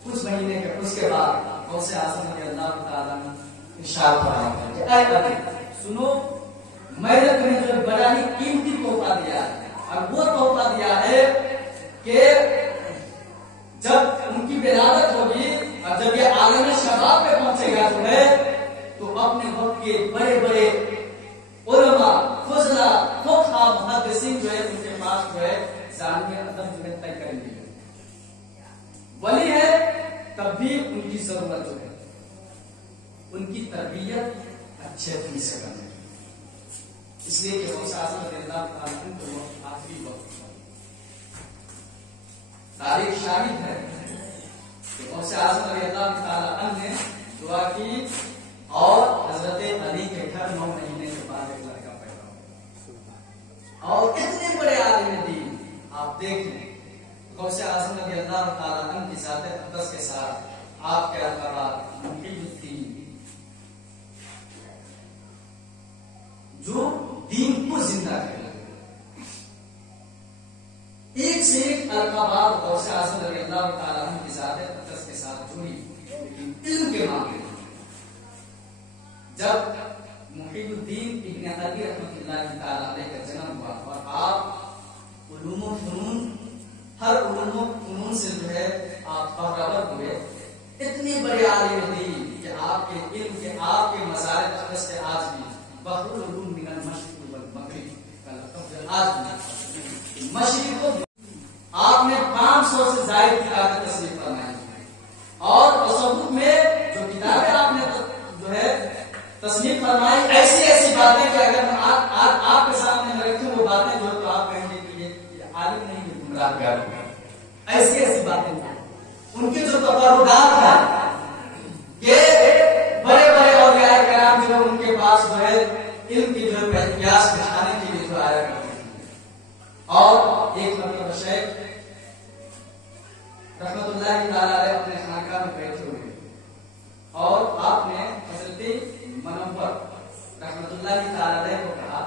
کچھ مہینے کے اس کے بعد غوث اعظم رضی اللہ تعالیٰ نے ارشاد فرمایا کہ اے علی سنو, میں نے تمہیں جو بڑا ہی قیمتی تحفہ دیا ہے اور وہ تحفہ دیا ہے کہ جب ان کی ولادت ہوگی اور جب یہ عالم شباب پہ پہنچے گا جو ہے تو اپنے وقت کے بڑے بڑے علماء فضلاء فقہاء محدثین جو ہے ان کے پاس جو ہے ثانوی ادب جو ہے طے کریں گے. ولی ہے تب بھی ان کی ضرورت جو ہے ان کی تربیت اچھے طریقے سے کرنے, اس لیے کہ غوث اعظم رضی اللہ تعالیٰ عنہ کو آخری وقت تاریخ شاہد ہے کہ غوث اعظم رضی اللہ تعالیٰ عنہ نے دعا کی اور حضرت علی کے گھر 9 مہینے کے بعد ایک لڑکا پیدا ہوا. اور اتنے بڑے عالم دین آپ دیکھیں غوث اعظم رضی اللہ تعالیٰ عنہ کی ذات اقدس کے ساتھ آپ کے القابات محی الدین جو دین کو زندہ کرے, ایک سے ایک القابات غوث اعظم رضی اللہ تعالیٰ عنہ کی ذات اقدس کے ساتھ جڑی, لیکن علم کے معاملے میں جب محی الدین ابن عربی رحمۃ اللہ تعالیٰ علیہ کا جنم ہوا اور آپ علوم و فنون ہر علوم و فنون سے جو ہے آپ بہرور ہوئے, اتنے بڑے عالم دین کہ آپ کے علم کے آپ کے مزارع اقدس سے آج بھی بحر العلوم من المشرق والمغرب کا لقب آج بھی مشرق کو آپ نے 500 سے زائد کتابیں تصنیف فرمائی اور تصوف میں جو کتابیں آپ نے جو ہے تصنیف فرمائی ایسی جو ہے علم کی جو ہے پیاس بجھانے کے لیے جو آیا کرتے ہیں. اور ایک مرتبہ شیخ رحمت اللہ تعالی علیہ اپنے خانقاہ میں بیٹھے ہوئے اور آپ نے حضرت منور رحمت اللہ تعالی علیہ کو کہا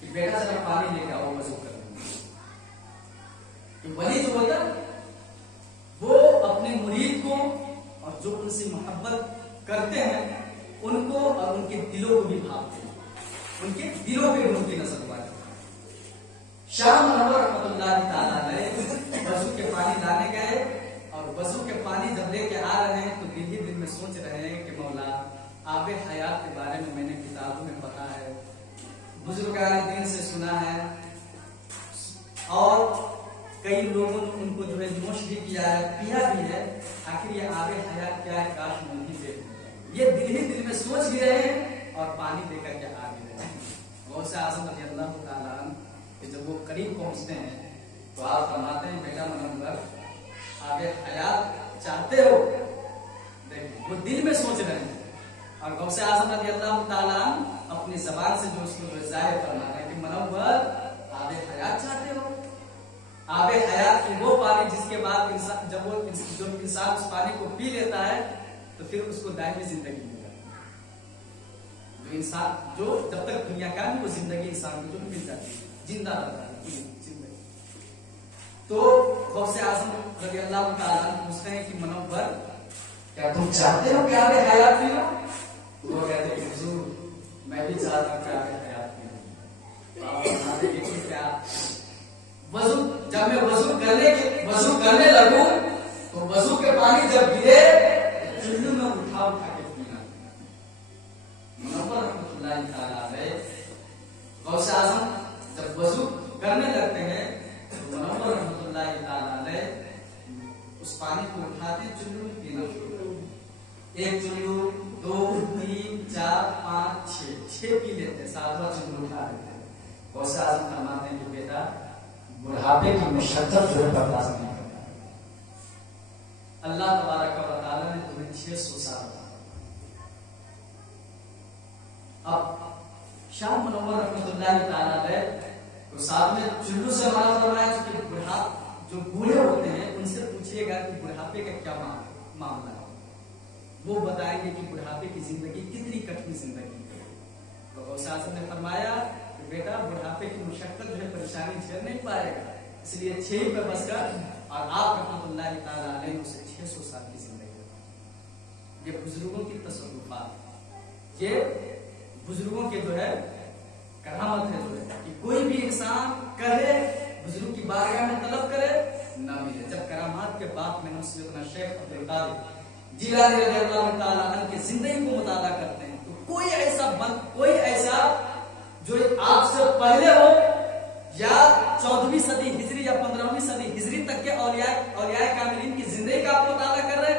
کہ بیٹا ذرا پانی لے کے آؤ وضو کرنے. ولی جو ہوتا وہ اپنے مرید کو اور جو ان سے محبت کرتے ہیں ان کو اور ان کے دلوں کو بھی بھاپتے ہیں, ان کے دلوں پہ ان کی نظر پاتے ہیں. شاہ منور رحمت اللہ تعالی علیہ وضو کے پانی لانے گئے اور وضو کے پانی جب لے کے آ رہے ہیں تو دل ہی دل میں سوچ رہے ہیں کہ مولا آب حیات کے بارے میں نے کتابوں میں پڑھا ہے, بزرگان دین سے سنا ہے اور کئی لوگوں نے ان کو جو ہے نوش بھی کیا ہے, پیا بھی ہے, آخر یہ آب حیات کیا ہے, کاش نہیں دے. یہ دل ہی دل میں سوچ بھی رہے ہیں اور پانی دے کر کے آ بھی رہے ہیں. غوث اعظم رضی اللہ تعالیٰ عنہ کہ جب وہ قریب پہنچتے ہیں تو آپ فرماتے ہیں بیٹا منور آب حیات چاہتے ہو؟ دیکھیں وہ دل میں سوچ رہے ہیں اور غوث اعظم رضی اللہ تعالیٰ عنہ اپنی زبان سے جو اس کو ظاہر فرما رہے ہیں کہ منور آب حیات چاہتے ہو. آب حیات کی وہ پانی جس کے بعد انسان جب وہ انسان اس پانی کو پی لیتا ہے تو پھر اس کو دائمی زندگی مل جاتی ہے. جو انسان جو جب تک دنیا کا نہیں وہ زندگی انسان کو جو مل جاتی ہے, زندہ رہتا ہے زندگی. تو غوث اعظم رضی اللہ تعالیٰ پوچھتے ہیں کہ منور کیا تم چاہتے ہو کہ آب حیات پیو؟ وہ کہتے ہیں کہ حضور میں بھی چاہتا ہوں کہ آب حیات پیو. کیا وضو جب میں وضو کرنے لگوں تو وضو کے پانی جب گرے چلو میں اٹھا کے پینا. منور رحمت اللہ تعالیٰ علیہ غوث اعظم جب وضو کرنے لگتے ہیں تو منور رحمت اللہ تعالیٰ علیہ اس پانی کو اٹھاتے چلو میں پینا شروع. ایک چلو, 2, 3, 4, 5, 6 پی لیتے ہیں, 7واں چلو اٹھا لیتے ہیں. غوث اعظم فرماتے ہیں کہ بیٹا بڑھاپے کی مشقت جو ہے برداشت نہیں کرتا. اللہ تبارک و تعالیٰ نے تمہیں 600 سال دیا. اب شاہ منور رحمت اللہ تعالیٰ علیہ تو ساتھ میں چلو سے ہمارا فرمایا کہ جو بوڑھے ہوتے ہیں ان سے پوچھیے گا کہ بڑھاپے کا کیا معاملہ ہے, وہ بتائیں گے کہ بڑھاپے کی زندگی کتنی کٹھن زندگی ہے. تو غوث اعظم نے فرمایا کہ بیٹا بڑھاپے کی مشقت جو ہے پریشانی جھیل نہیں پائے گا, اس لیے 6 پہ بس کر. اور آپ رحمت اللہ تعالیٰ علیہ اسے 600 سال کی زندگی. یہ بزرگوں کی تصرفات, یہ بزرگوں کے جو ہے کرامت ہے جو ہے کہ کوئی بھی انسان کرے بزرگ کی بارگاہ میں طلب کرے نہ ملے. جب کرامات کے باپ میں ہم سیدنا شیخ عبدالقادر جیلانی رضی اللہ تعالیٰ عنہ کی زندگی کو مطالعہ کرتے ہیں تو کوئی ایسا جو آپ سے پہلے ہو یا 14ویں صدی ہجری یا 15ویں صدی ہجری تک کے اولیاء کاملین کی زندگی کا آپ مطالعہ کر رہے,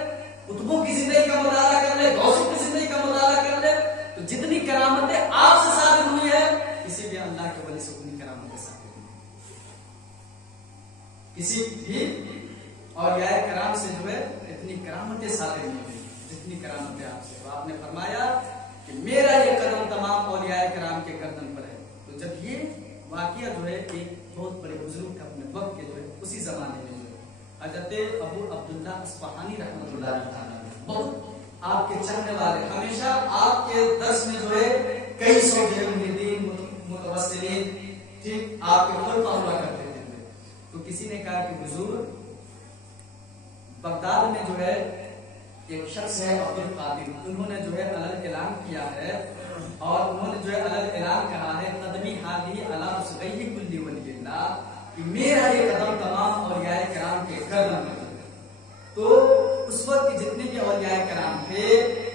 قطبوں کی زندگی کا مطالعہ کر لے, غوثوں کی زندگی کا مطالعہ کر لے, تو جتنی کرامتیں آپ سے ثابت ہوئی ہے کسی بھی اللہ کے ولی سے اتنی کرامتیں ثابت ہوئی. کسی بھی اولیاء کرام سے جو ہے اتنی کرامتیں ثابت نہیں ہوئی جتنی کرامتیں آپ سے. تو آپ نے فرمایا کہ میرا یہ قدم تمام اولیاء کرام کے گردن پر ہے. تو جب یہ واقعہ جو ہے ایک بہت بڑے بزرگ اپنے وقت کے جو ہے اسی زمانے میں جو ہے حضرت ابو عبداللہ اصفہانی رحمۃ اللہ تعالیٰ بہت آپ کے چاہنے والے, ہمیشہ آپ کے درس میں جو ہے کئی سو مریدین متوسلین ٹھیک آپ کے خلفاء ہوا کرتے تھے. تو کسی نے کہا کہ حضور بغداد میں جو ہے ایک شخص ہے عبد القادر, انہوں نے جو ہے الگ اعلان کیا ہے اور انہوں نے جو ہے الگ اعلان کہا ہے قدمی حالی علی رسول کل ولی اللہ کہ میرا یہ قدم تمام اولیاء کرام کے گردن پر. تو اس وقت کے جتنے بھی اولیاء کرام تھے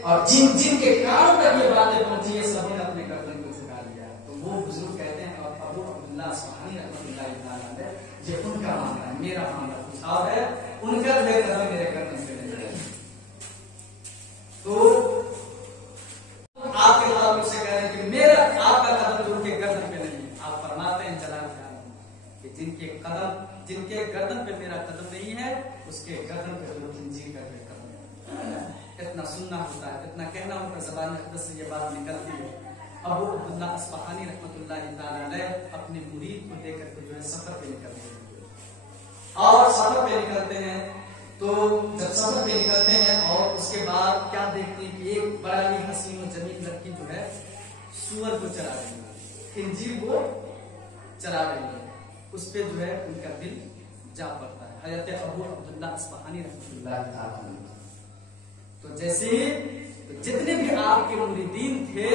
اور جن کے کانوں تک یہ باتیں پہنچی ہے سب نے اپنے گردن کو جھکا لیا. تو وہ بزرگ کہتے ہیں اور ابو عبداللہ اصفہانی رحمۃ اللہ تعالیٰ علیہ یہ ان کا معاملہ ہے, میرا معاملہ کچھ اور ہے, ان کا جو قدم میرے گردن سے لے جائے. تو آپ کے تعلق سے کہہ رہے ہیں کہ میرا آپ کا قدم جو ان کے گردن پہ نہیں ہے. آپ فرماتے ہیں جلال کہ جن کے گردن پہ میرا قدم نہیں ہے اس کے گردن پہ جو خنزیر کا قدم ہے. اتنا سننا ہوتا ہے, اتنا کہنا ہوتا ہے, زبان اقدس سے یہ بات نکلتی ہے. ابو عبداللہ اصفہانی رحمۃ اللہ تعالی علیہ اپنے مرید کو لے کر کے جو ہے سفر پہ نکلتے ہیں، اور سفر پہ نکلتے ہیں تو جب سفر پہ نکلتے ہیں اور اس کے بعد کیا دیکھتے ہیں کہ ایک بڑا ہی حسین و جمیل لڑکی جو ہے سور کو چلا رہی ہے، خنزیر کو چلا رہی ہے، اس پہ جو ہے ان کا دل جا پڑتا ہے حضرت ابو عبداللہ اصفہانی رحمۃ اللہ تعالی علیہ۔ تو جیسے جتنے بھی آپ کے مریدین تھے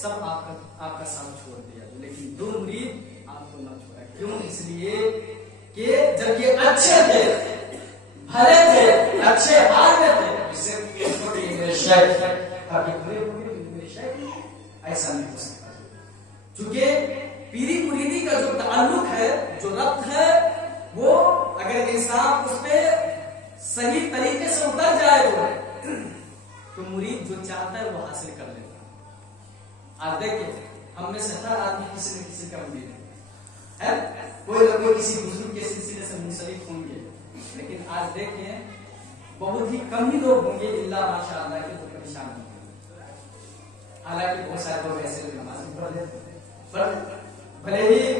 سب آپ کا ساتھ چھوڑ دیا، لیکن دو مرید آپ کو نہ چھوڑا۔ کیوں؟ اس لیے کہ جب یہ اچھے تھے، بھلے تھے، اچھے حال میں تھے، ایسا نہیں ہو سکتا، چونکہ پیری مریدی کا جو تعلق ہے، جو ربط ہے، وہ اگر انسان اس پہ صحیح طریقے سے اتر جائے تو مرید جو چاہتا ہے وہ حاصل کر لیتا ہے۔ آپ دیکھیں ہم میں سے ہر آدمی کسی نہ کسی کا مرید ہے، کوئی نہ کوئی کسی بزرگ کے سلسلے سے منسلک ہوں گے، لیکن آج دیکھیں بہت ہی کم ہی لوگ ہوں گے اللہ ماشاء اللہ کے جو پریشان ہوں گے۔ حالانکہ بہت سارے لوگ ایسے نماز نہیں پڑھ لیتے، بھلے ہی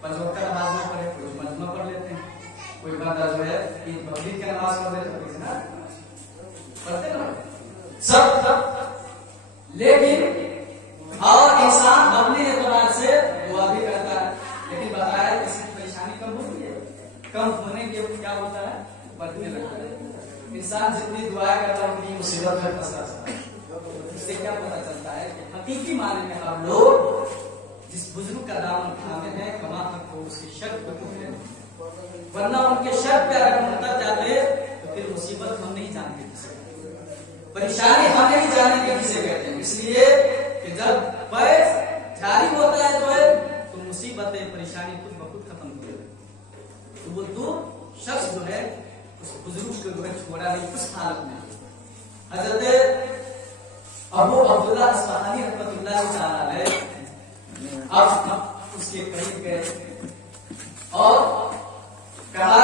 پنج وقت کا نماز نہ پڑھے، کوئی مجمع پڑھ لیتے ہیں، کوئی بندہ جو ہے عید بقرعید کی نماز پڑھ لیتے ہیں، پڑھتے نا سب، لیکن اور انسان اپنے اعتبار سے دعا بھی کرتا ہے، لیکن بتایا اس کی پریشانی کم ہوتی ہے، کم ہونے کے کیا ہوتا ہے بڑھنے لگتا ہے۔ انسان جتنی دعائیں کرتا ہے اتنی مصیبت میں پھنسا ہے۔ اس سے کیا پتا چلتا ہے کہ حقیقی معنی میں ہم لوگ جس بزرگ کا دامن تھامے ہیں کما حق کو اس کی شک کو ٹوٹنے، ورنہ ان کے شک پہ اگر ہم اتر جاتے تو پھر مصیبت ہم نہیں جانتے کسے، پریشانی ہم نہیں جانیں گے کسے کہتے ہیں۔ اس لیے کہ جب فیض جاری ہوتا ہے تو مصیبتیں پریشانی خود بخود ختم ہو جاتی ہے۔ تو وہ دو شخص جو ہے اس بزرگ کو جو ہے چھوڑا نہیں اس حالت میں۔ حضرت ابو عبداللہ اصفہانی رحمۃ اللہ تعالی علیہ اب اس کے قریب گئے اور کہا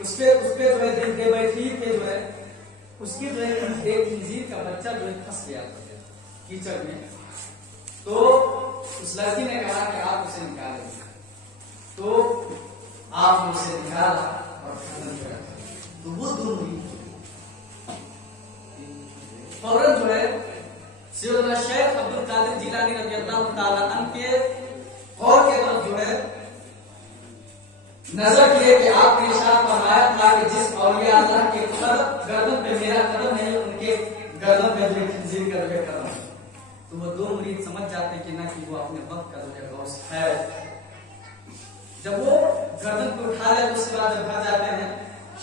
اس پہ جو ہے دل کے بیٹھی کہ جو ہے اس کی جو ہے ایک خنزیر کا بچہ جو ہے پھنس گیا کیچڑ میں، تو اس لڑکی نے کہا کہ آپ اسے نکالیں، تو آپ نے اسے نکالا اور ختم کیا، تو وہ دونوں فوراً جو ہے سیدنا شیخ عبد القادر جیلانی رضی اللہ تعالیٰ عنہ کے غور کے طرف جو ہے نظر کیے کہ آپ نے ارشاد فرمایا تھا کہ جس اولیاء اللہ کے گردن پہ میرا قدم نہیں ان کے گردن پہ جو خنزیر کا جو قدم ہے، تو وہ دو مرید سمجھ جاتے کہ نہ کہ وہ اپنے وقت کا جو ہے غوث ہے۔ جب وہ گردن کو اٹھا لے تو اس کے بعد جب گھر جاتے ہیں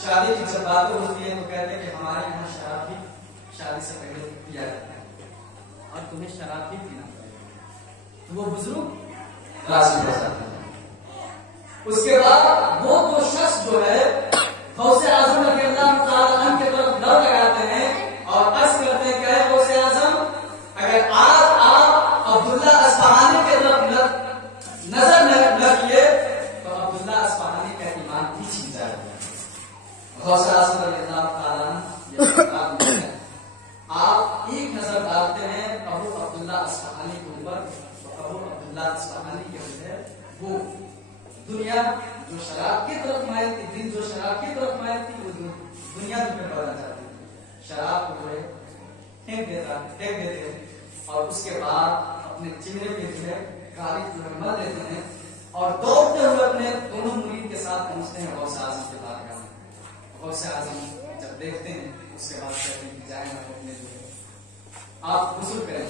شادی کی جب باتیں ہوتی ہے تو کہتے ہیں کہ ہمارے یہاں شراب بھی شادی سے پہلے پیا جاتا ہے اور تمہیں شراب بھی پینا پڑے گا، تو وہ بزرگ راضی ہو جاتے ہیں۔ اس کے بعد وہ دو شخص جو ہے غوث اعظم رضی اللہ تعالی عنہ کی طرف نظر لگاتے ہیں اور عرض کرتے ہیں کہ غوث اعظم اگر آج آپ عبداللہ اصفہانی کی طرف نظر نہ کیے تو عبداللہ اصفہانی کا ایمان بھی چھن جائے گا۔ غوث اعظم رضی اللہ تعالی عنہ آپ ایک نظر ڈالتے ہیں ابو عبداللہ اصفہانی کے اوپر، ابو عبداللہ اصفہانی کے جو ہے وہ دنیا جو شراب کی طرف مائل تھی، دن جو شراب کی طرف مائل تھی، وہ دنیا میں بڑھنا چاہتی تھی، شراب کو جو ہے پھینک دیتے اور اس کے بعد اپنے چہرے پہ جو ہے گالی جو ہے مل دیتے ہیں اور دوڑتے ہوئے اپنے دونوں مرید کے ساتھ پہنچتے ہیں غوث اعظم کے بارگاہ میں۔ غوث اعظم جب دیکھتے ہیں اس کے بعد کہتے ہیں کہ جائیں اپنے جو ہے آپ غسل کریں۔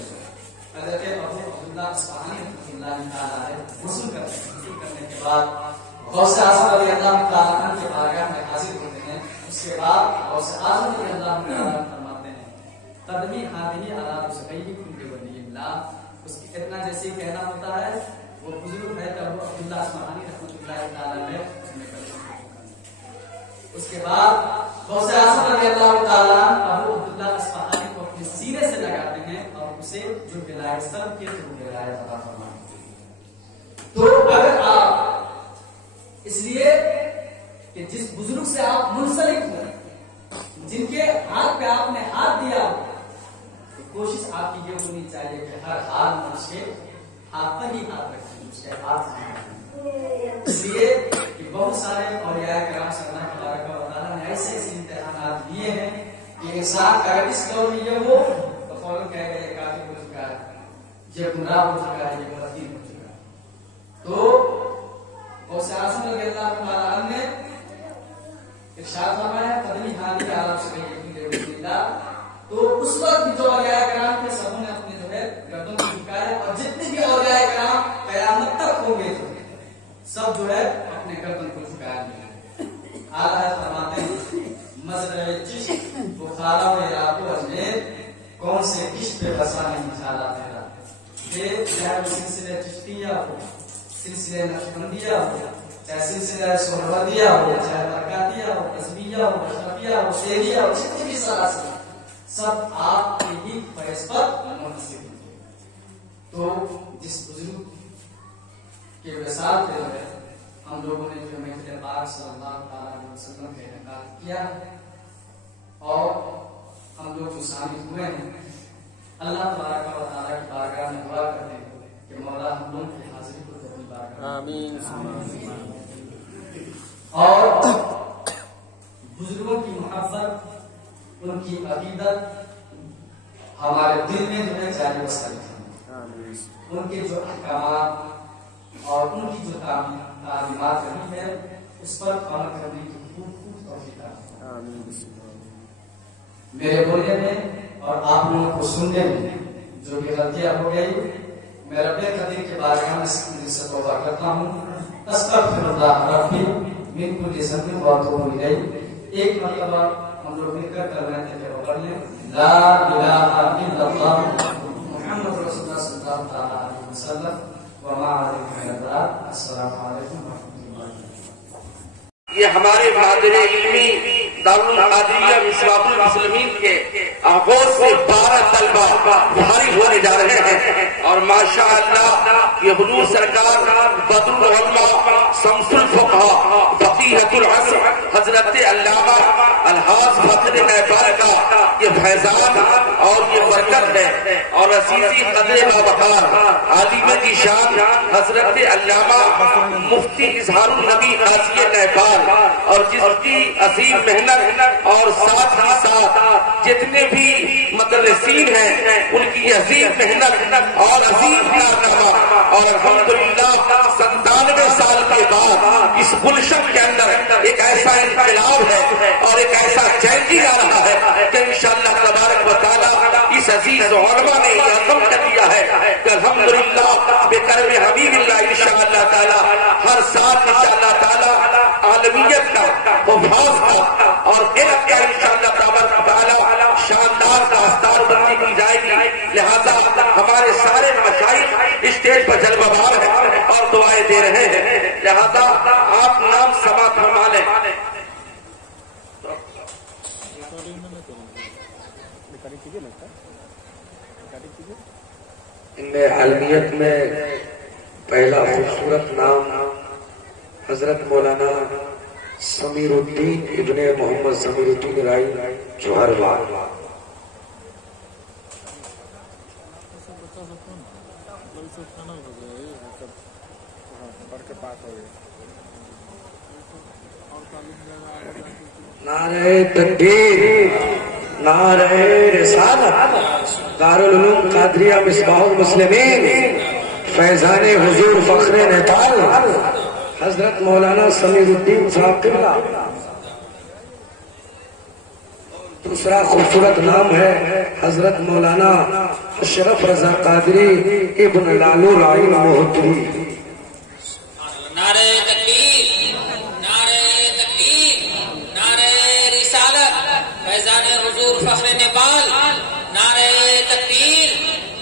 حضرت ابو عبداللہ اصفہانی رحمۃ اللہ تعالی علیہ غسل کرتے ہیں، غسل کرنے کے بعد غوث اعظم رضی اللہ تعالی عنہ کے بارگاہ میں حاضر ہوتے ہیں۔ اس کے بعد غوث اعظم رضی اللہ تعالی عنہ فرماتے ہیں تدمی ہادی علی سبیکم بولی اللہ، اس کی اتنا جیسے کہنا ہوتا ہے وہ بزرگ ہے ابو عبداللہ اصفہانی رحمۃ اللہ تعالی علیہ۔ اس کے بعد غوث اعظم رضی اللہ تعالی عنہ ابو عبداللہ اصفہانی کو اپنے سینے سے لگاتے ہیں اور اسے جو ولایت سب کے تو ولایت عطا فرماتے ہیں۔ تو اگر آپ اس لیے کہ جس بزرگ سے آپ منسلک ہو، جن کے ہاتھ پہ آپ نے ہاتھ دیا ہو، تو کوشش آپ کی یہ ہونی چاہیے کہ ہر حال میں اس کے ہاتھ پر ہی ہاتھ رکھیں، اس کے ہاتھ سے، اس لیے کہ بہت سارے اولیاء کرام صلی اللہ تبارک و تعالیٰ نے ایسے ایسے امتحانات دیے ہیں کہ انسان اگر اس دور میں یہ ہو تو فوراً کہے گا یہ کافر ہو چکا ہے، یہ گمراہ ہو چکا ہے، یہ مرتد ہو چکا ہے۔ تو غوث اعظم رضی اللہ تعالیٰ عنہ نے ارشاد فرمایا قدمی حالی عالم سے تو اس وقت جو اولیاء کرام کے سبوں نے اپنے جو ہے گردن کو جھکایا، اور جتنے بھی اولیاء کرام قیامت تک ہوں گے سب جو ہے اپنے گردن کو جھکایا گیا۔ اعلیٰ فرماتے ہیں مزرعہ چشت بخارا و عراق و اجمیر کون سے کشت پہ بسا نہیں چالا تیرا، یہ چاہے وہ سلسلہ چشتیہ ہو، سلسلہ نقشبندیہ ہو، چاہے سلسلہ سہروردیہ ہو، چاہے برکاتیہ ہو، قصبیہ ہو، اشرفیہ ہو، شیریہ ہو، جتنے بھی سلاسل سب آپ کے ہی فیض پر منحصر ہوتے ہیں۔ تو جس بزرگ کے وصال پہ ہے ہم لوگوں نے جو محمد پاک صلی اللہ علیہ وسلم کا انعقاد کیا اور ہم لوگ جو شامل ہوئے ہیں، اللہ تبارک و تعالیٰ کی بارگاہ میں دعا کرتے ہیں کہ مولا ہم لوگ کی حاضری کو اپنی بارگاہ آمین۔ اور بزرگوں کی محبت، ان کی عقیدت ہمارے دل میں جو ہے جاری وسائل ہیں، ان کے جو احکامات اور ان کی جو تعلیمات رہی ہے اس پر عمل کرنے کی خوب توفیق عطا فرمائے۔ میرے بولنے میں اور آپ لوگوں کو سننے میں جو بھی غلطیاں ہو گئی میں رب قدیر کے بارگاہ میں سے توبہ کرتا ہوں۔ استغفر اللہ ربی من کل ذنب واتوب الیہ۔ ایک مرتبہ ہم لوگ مل کر کلمہ طیبہ پڑھ لیں، لا الہ الا اللہ محمد رسول اللہ صلی اللہ علیہ وسلم وما علیہ السلام۔ السلام علیکم ورحمۃ اللہ وبرکاتہ۔ یہ ہمارے مادر علمی دارالقادریہ مصباح المسلمین کے آغور سے 12 طلبہ بھاری ہونے جا رہے ہیں، اور ماشاءاللہ یہ حضور سرکار بدر العلماء شمس الفقہاء فقیہۃ العصر حضرت علامہ الحاج فخر نیپال کا یہ فیضان اور یہ برکت ہے، اور عزیزی قدر بابقار عالم کی شان حضرت علامہ مفتی اظہار النبی قاضی نیپال، اور جس کی عظیم محنت اور ساتھ ہی ساتھ جتنے بھی مدرسین ہیں ان کی عظیم محنت اور عظیم کارنامہ، اور الحمدللہ 97 سال کے بعد اس گلشن کے اندر ایک ایسا انقلاب ہے اور ایک ایسا چینجنگ آ رہا ہے کہ انشاءاللہ تبارک و تعالی اس عزیز علماء نے یہ عزم کر دیا ہے کہ الحمدللہ بکرم حبیب اللہ انشاءاللہ تعالی ہر سال انشاءاللہ تعالی عالمیت کا حفاظ کا اور علم کا انشاءاللہ تبارک و تعالی شاندار کا استار بندی کی جائے گی۔ لہذا ہمارے سارے مشائخ اسٹیج پر جلوہ بار ہیں اور دعائیں دے رہے ہیں، لہذا آپ نام سماعت فرما لیں۔ ان عالمیت میں پہلا خوبصورت نام حضرت مولانا سمیر الدین ابن محمد سمیر الدین رائی جوہروال۔ نعرہ تکبیر، نعرہ رسالت، دارالعلوم قادریہ مصباح المسلمین، فیضان حضور فخر نیپال حضرت مولانا سمیر الدین صاحب قبلہ۔ دوسرا خوبصورت نام ہے حضرت مولانا اشرف رضا قادری ابن لالو رائی محتری۔ نعرہ تکبیر، نعرہ تکبیر، نعرہ رسالت، فیضان حضور فخر نیپال، نعرہ تکبیر،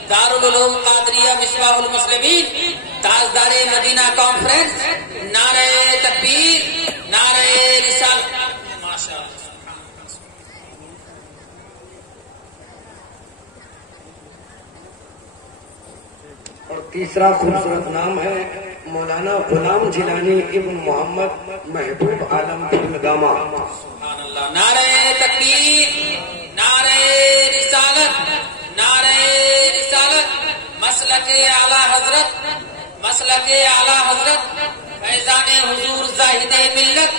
دارالعلوم قادریہ مصباح المسلمین، تاجدار مدینہ کانفرنس، نعرہ تکبیر، نعرہ رسالت۔ اور تیسرا خوبصورت نام ہے مولانا غلام جیلانی ابن محمد محبوب عالم ابن گاما۔ نعرہ تکبیر، نعرہ رسالت، نعرہ مسلک اعلی حضرت فیضان حضور زاہد ملت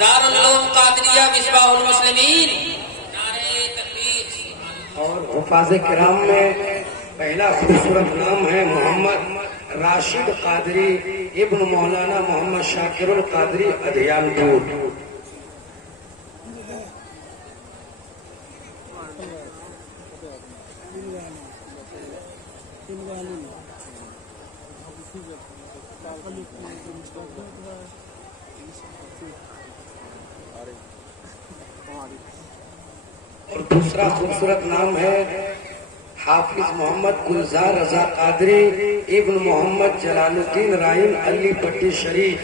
دارالعلوم قادریہ مصباح المسلمین نعرہ تکبیر۔ اور حفاظ کرام میں پہلا خوبصورت نام ہے محمد راشد قادری ابن مولانا محمد شاکر القادری ادھیان پور۔ اور دوسرا خوبصورت نام ہے حافظ محمد گلزار رضا قادری ابن محمد جلال الدین رائن علی پٹی شریف۔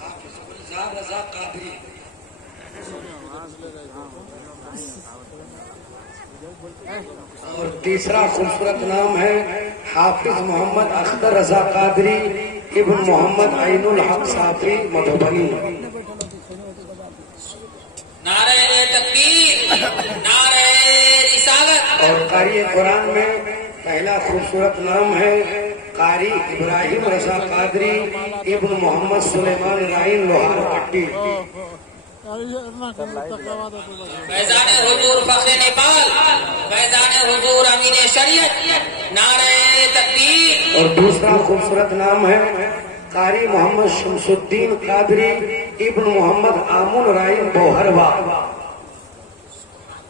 حافظ گلزار رضا قادری۔ اور تیسرا خوبصورت نام ہے حافظ محمد اختر رضا قادری ابن محمد عین الحق صافی مدھوبنی۔ نعرہ تکبیر، نعرہ رسالت۔ اور قاری قرآن میں پہلا خوبصورت نام ہے قاری ابراہیم رضا قادری ابن محمد سلیمان رائن لوہار پٹی۔ فیضان حضور فخر نیپال، فیضان حضور امین شریعت، نعرہ تکبیر۔ اور دوسرا خوبصورت نام ہے قاری محمد شمس الدین قادری ابن محمد آمن رائن بوہروا۔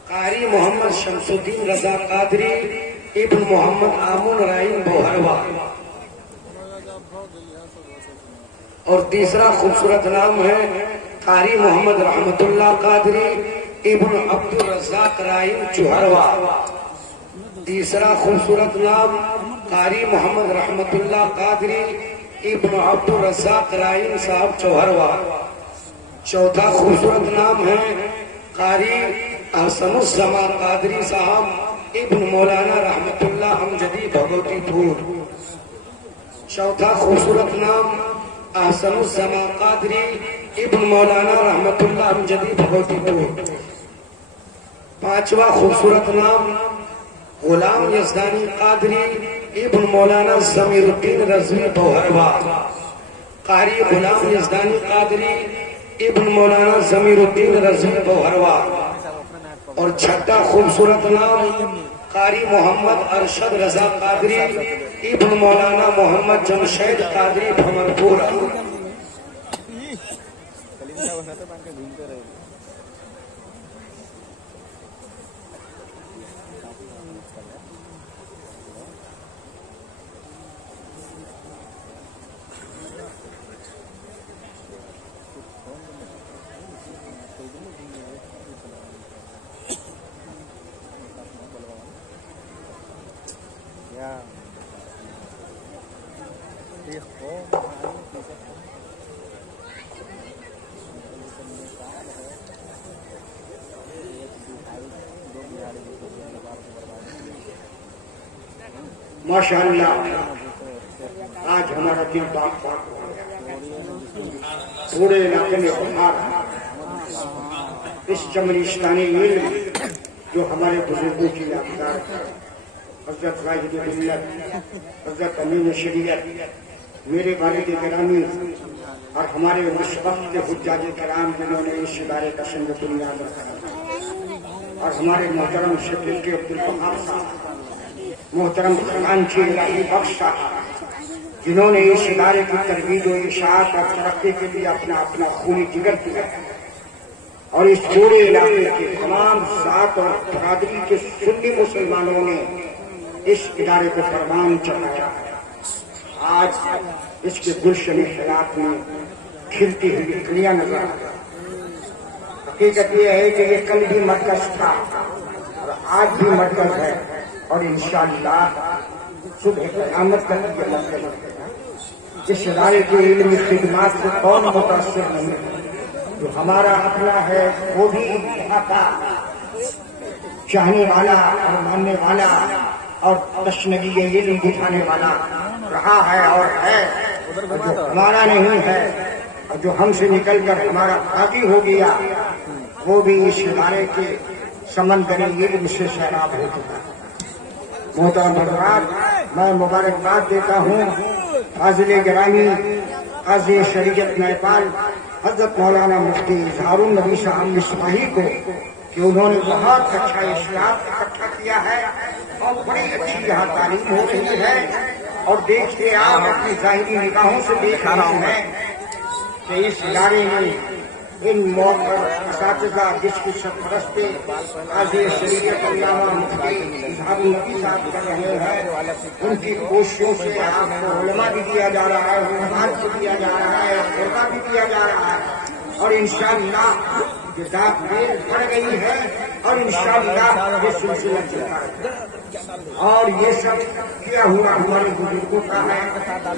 قاری محمد شمس الدین رضا قادری ابن محمد آمن رائن بوہروا۔ اور تیسرا خوبصورت نام ہے قاری محمد رحمت اللہ قادری ابن عبد الرزاق رائن چوہروا۔ تیسرا خوبصورت نام قاری محمد رحمت اللہ قادری ابن عبد الرزاق رائن صاحب چوہروا۔ چوتھا خوبصورت نام ہے قاری احسن الزمان قادری صاحب ابن مولانا رحمت اللہ امجدی بھگوتی پور۔ چوتھا خوبصورت نام احسن الزمان قادری ابن مولانا رحمت اللہ امجدی بھگوتی پور۔ پانچواں خوبصورت نام غلام یزدانی قادری ابن مولانا ضمیر الدین رضوی بوہروا۔ قاری غلام یزدانی قادری ابن مولانا ضمیر الدین رضوی بوہروا۔ اور چھٹا خوبصورت نام قاری محمد ارشد رضا قادری ابن مولانا محمد جمشید قادری بھمرپورہ۔ ماشاءاللہ آج ہمارا دل پاک پاک ہو گیا، پورے علاقے میں بہار اس جمریشتانی علم جو ہمارے بزرگوں کی یادگار ہے، حضرت واحد ملت، حضرت امین شریعت، میرے والد گرامی اور ہمارے مشرف کے حجاج کرام جنہوں نے اس ادارے کا سنگ بنیاد رکھا، اور ہمارے محترم شکیل کے عبدالوہاب صاحب، محترم خانچی الہی بخش صاحب، جنہوں نے اس ادارے کی ترویج و اشاعت اور ترقی کے لیے اپنا خونی جگر کیا ہے، اور اس پورے علاقے کے تمام ذات اور برادری کے سنی مسلمانوں نے اس ادارے کو فرمان چلایا ہے۔ آج اس کے گلشن حیات میں کھلتی ہوئی کلیاں نظر آ رہی۔ حقیقت یہ ہے کہ یہ کل بھی مرکز تھا اور آج بھی مرکز ہے، اور انشاءاللہ صبح قیامت تک یہ مرکز ہے۔ جس ادارے کی علمی خدمات سے کون متاثر نہیں ہے، جو ہمارا اپنا ہے وہ بھی یہاں کا چاہنے والا اور ماننے والا اور تشنگی علم دکھانے والا رہا ہے اور ہے، جو ہمارا نہیں ہے اور جو ہم سے نکل کر ہمارا باقی ہو گیا، وہ بھی اس ادارے کے سمندری علم سے سیراب ہو چکا ہے۔ محترم حضرات، میں مبارکباد دیتا ہوں فاضل گرامی قاضی شریعت نیپال حضرت مولانا مفتی اظہار النبی صاحب مصباحی کو کہ انہوں نے بہت اچھا اشتہار اکٹھا کیا ہے اور بڑی اچھی یہاں تعلیم ہو رہی ہے۔ اور دیکھتے آپ اپنی ظاہری نگاہوں سے دیکھ رہے ہیں کہ اس ادارے میں ان موقع اساتذہ جس کی سرپرستی قاضی شریعت علامہ مفتی اظہار النبی صاحب کر رہے ہیں، ان کی کوششوں سے آپ کو علماء بھی دیا جا رہا ہے، علماء کو دیا جا رہا ہے، خطبہ بھی دیا جا رہا ہے، اور انشاءاللہ جزاک دیر بڑھ گئی ہے اور انشاءاللہ یہ سلسلہ چلتا ہے۔ اور یہ سب کیا ہوا ہمارے بزرگوں کا ہے،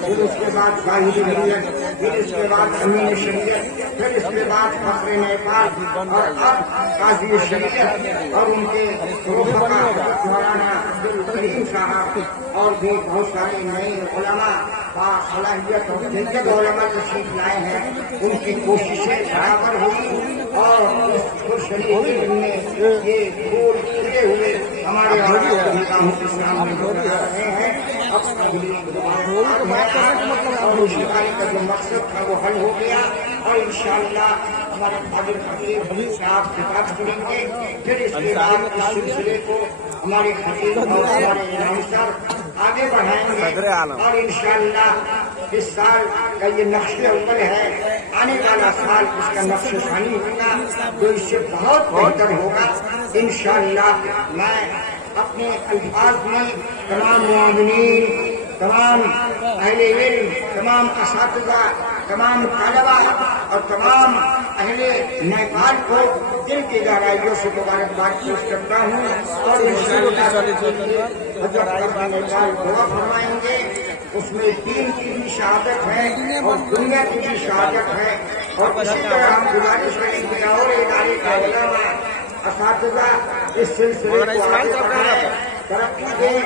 پھر اس کے بعد ظاہری نیت، پھر اس کے بعد امین شریعت، پھر اس کے بعد فخر نیپال، اور اب قاضی شریعت اور ان کے رفقا مولانا عبدالکریم صاحب اور بھی بہت سارے نئے علماء باصلاحیت اور جدید علماء تشریف لائے ہیں۔ ان کی کوششیں برابر ہوئی اور اس خوشحالی میں یہ پھول کھلے ہوئے ہمارے نگاہوں کے سامنے آ رہے ہیں۔ اور اس ادارے کا جو مقصد تھا وہ حل ہو گیا، اور انشاءاللہ ہمارے قادر خطیب سے آپ خطاب کریں گے، پھر اس کے بعد اس سلسلے کو ہمارے خطیب اور ہمارے امام صاحب آگے بڑھائیں گے، اور انشاءاللہ اس سال کا یہ نقش اول ہے، آنے والا سال اس کا نقش ثانی ہوگا تو اس سے بہت بہتر ہوگا انشاءاللہ۔ میں اپنے الفاظ میں تمام معاونین، تمام اہل علم، تمام اساتذہ، تمام طلباء اور تمام اہل نیپال کو دل کی گہرائیوں سے مبارکباد پیش کرتا ہوں، اور انشاءاللہ حضرت نیپال دعا فرمائیں گے، اس میں دین کی بھی شہادت ہے اور دنیا کی بھی شہادت ہے، اور اسی طرح ہم گزارش کریں گے اور ادارے کا علماء اساتذہ اس سلسلے کو آگے بڑھائیں، ترقی دیں،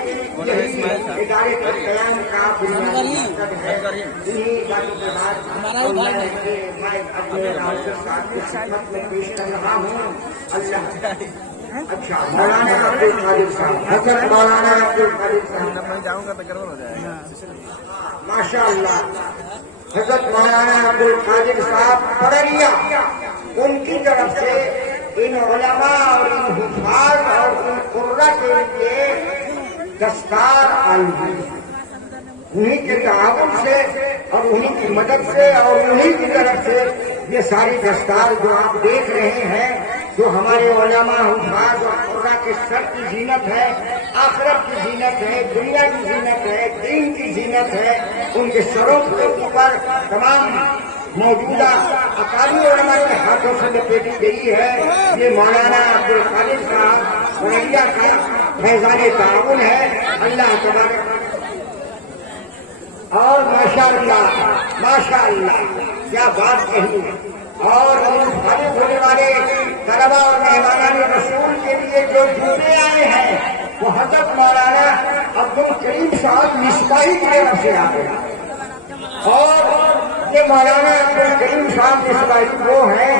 یہی ادارے کے قیام کا بنیادی مقصد ہے۔ انہی باتوں کے بعد میں اپنے ناصر صاحب کی خدمت میں پیش کر رہا ہوں۔ اللہ اچھا مولانا عبد القادر صاحب، حضرت مولانا عبد القادر صاحب، ماشاء اللہ حضرت مولانا عبد القادر صاحب پڑھیا، ان کی طرف سے ان علماء اور ان حفاظ اور ان قرہ کے لیے دستار آئی ہوئی، انہی کے تعاون سے اور انہی کی مدد سے اور انہی کی طرف سے یہ ساری دستار جو آپ دیکھ رہے ہیں، جو ہمارے علماء حفاظ اور قرہ کے سر کی زینت ہے، آخرت کی زینت ہے، دنیا کی زینت ہے، دین کی زینت ہے، ان کے سروں کے اوپر تمام موجودہ اکابر علماء کے ہاتھوں سے لپیٹی گئی ہے۔ یہ مولانا عبد القادر صاحب مریہ کا فیضان تعاون ہے، اللہ تبارک اور ماشاء اللہ کیا بات کہی، اور خالد ہونے والے طلباء اور مہمانان رسول کے لیے جو جوتے آئے ہیں وہ حضرت مولانا عبد الکریم صاحب مصباحی کی طرف سے آئے ہیں، اور یہ مولانا عبد الکریم صاحب مصباحی وہ ہیں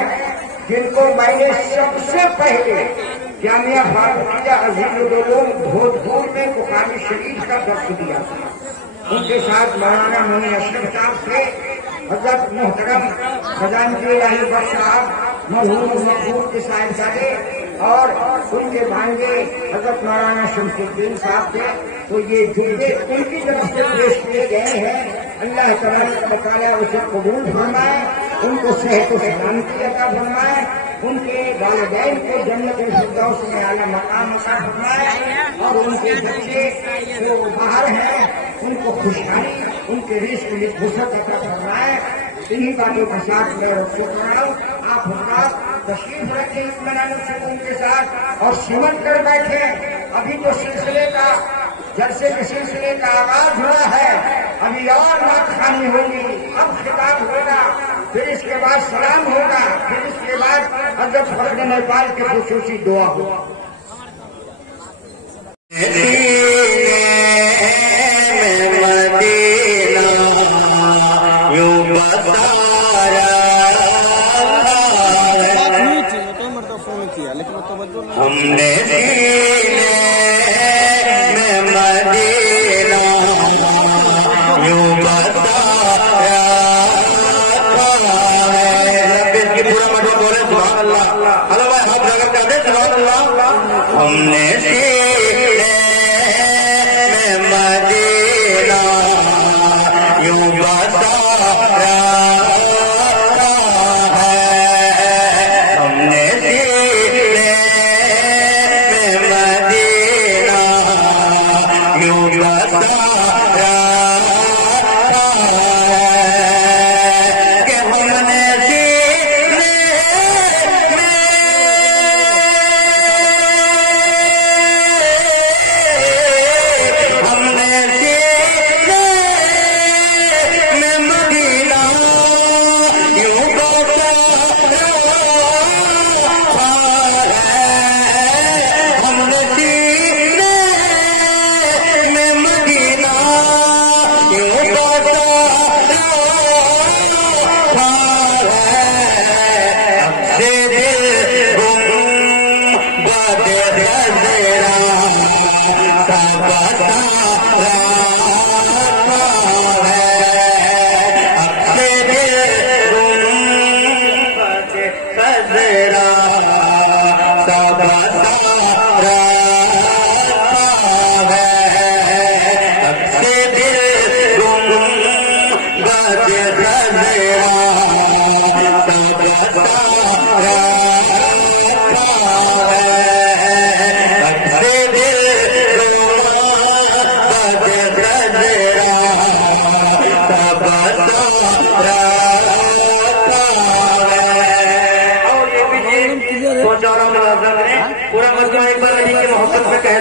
جن کو میں نے سب سے پہلے جامعہ فاروقیہ عظیم العلوم بھوجپور میں بخاری شریف کا درس دیا تھا۔ ان کے ساتھ مولانا مومن اشرف صاحب تھے، حضرت محترم خزانچی الہی بخش صاحب مرحوم مقبول کے صاحبزادے، اور ان کے بھانجے حضرت مولانا شمس الدین صاحب تھے۔ تو یہ جملے ان کی طرف سے پیش کیے گئے ہیں، اللہ تبارک و تعالیٰ اسے قبول فرمائے، ان کو صحت و سلامتی عطا فرمائے، ان کے والدین کو جنت الفردوس میں اعلیٰ مقام عطا فرمائے، اور ان کے بچے جو باہر ہیں ان کو خوشحالی، ان کے رزق میں وسعت عطا فرمائے۔ انہی باتوں کے ساتھ میں رخصت کر رہا ہوں، آپ حضرات تشریف رکھیں اطمینان سکون کے ساتھ اور سمٹ کر بیٹھے۔ ابھی جو سلسلے کا جلسے کے سلسلے کا آغاز ہوا ہے، ابھی اور نعت خوانی ہوگی، اب خطاب ہوگا، پھر اس کے بعد سلام ہوگا، پھر اس کے بعد حضرت فخر نیپال کی خصوصی دعا ہوگا۔ ہم نے سینے میں مدینہ یوں بتایا ہے. پورا مطلب بولے سبحان اللہ. ہلو بھائی ہاتھ لگا کر دے سبحان اللہ. ہم نے سینے میں مدینہ یوں بتایا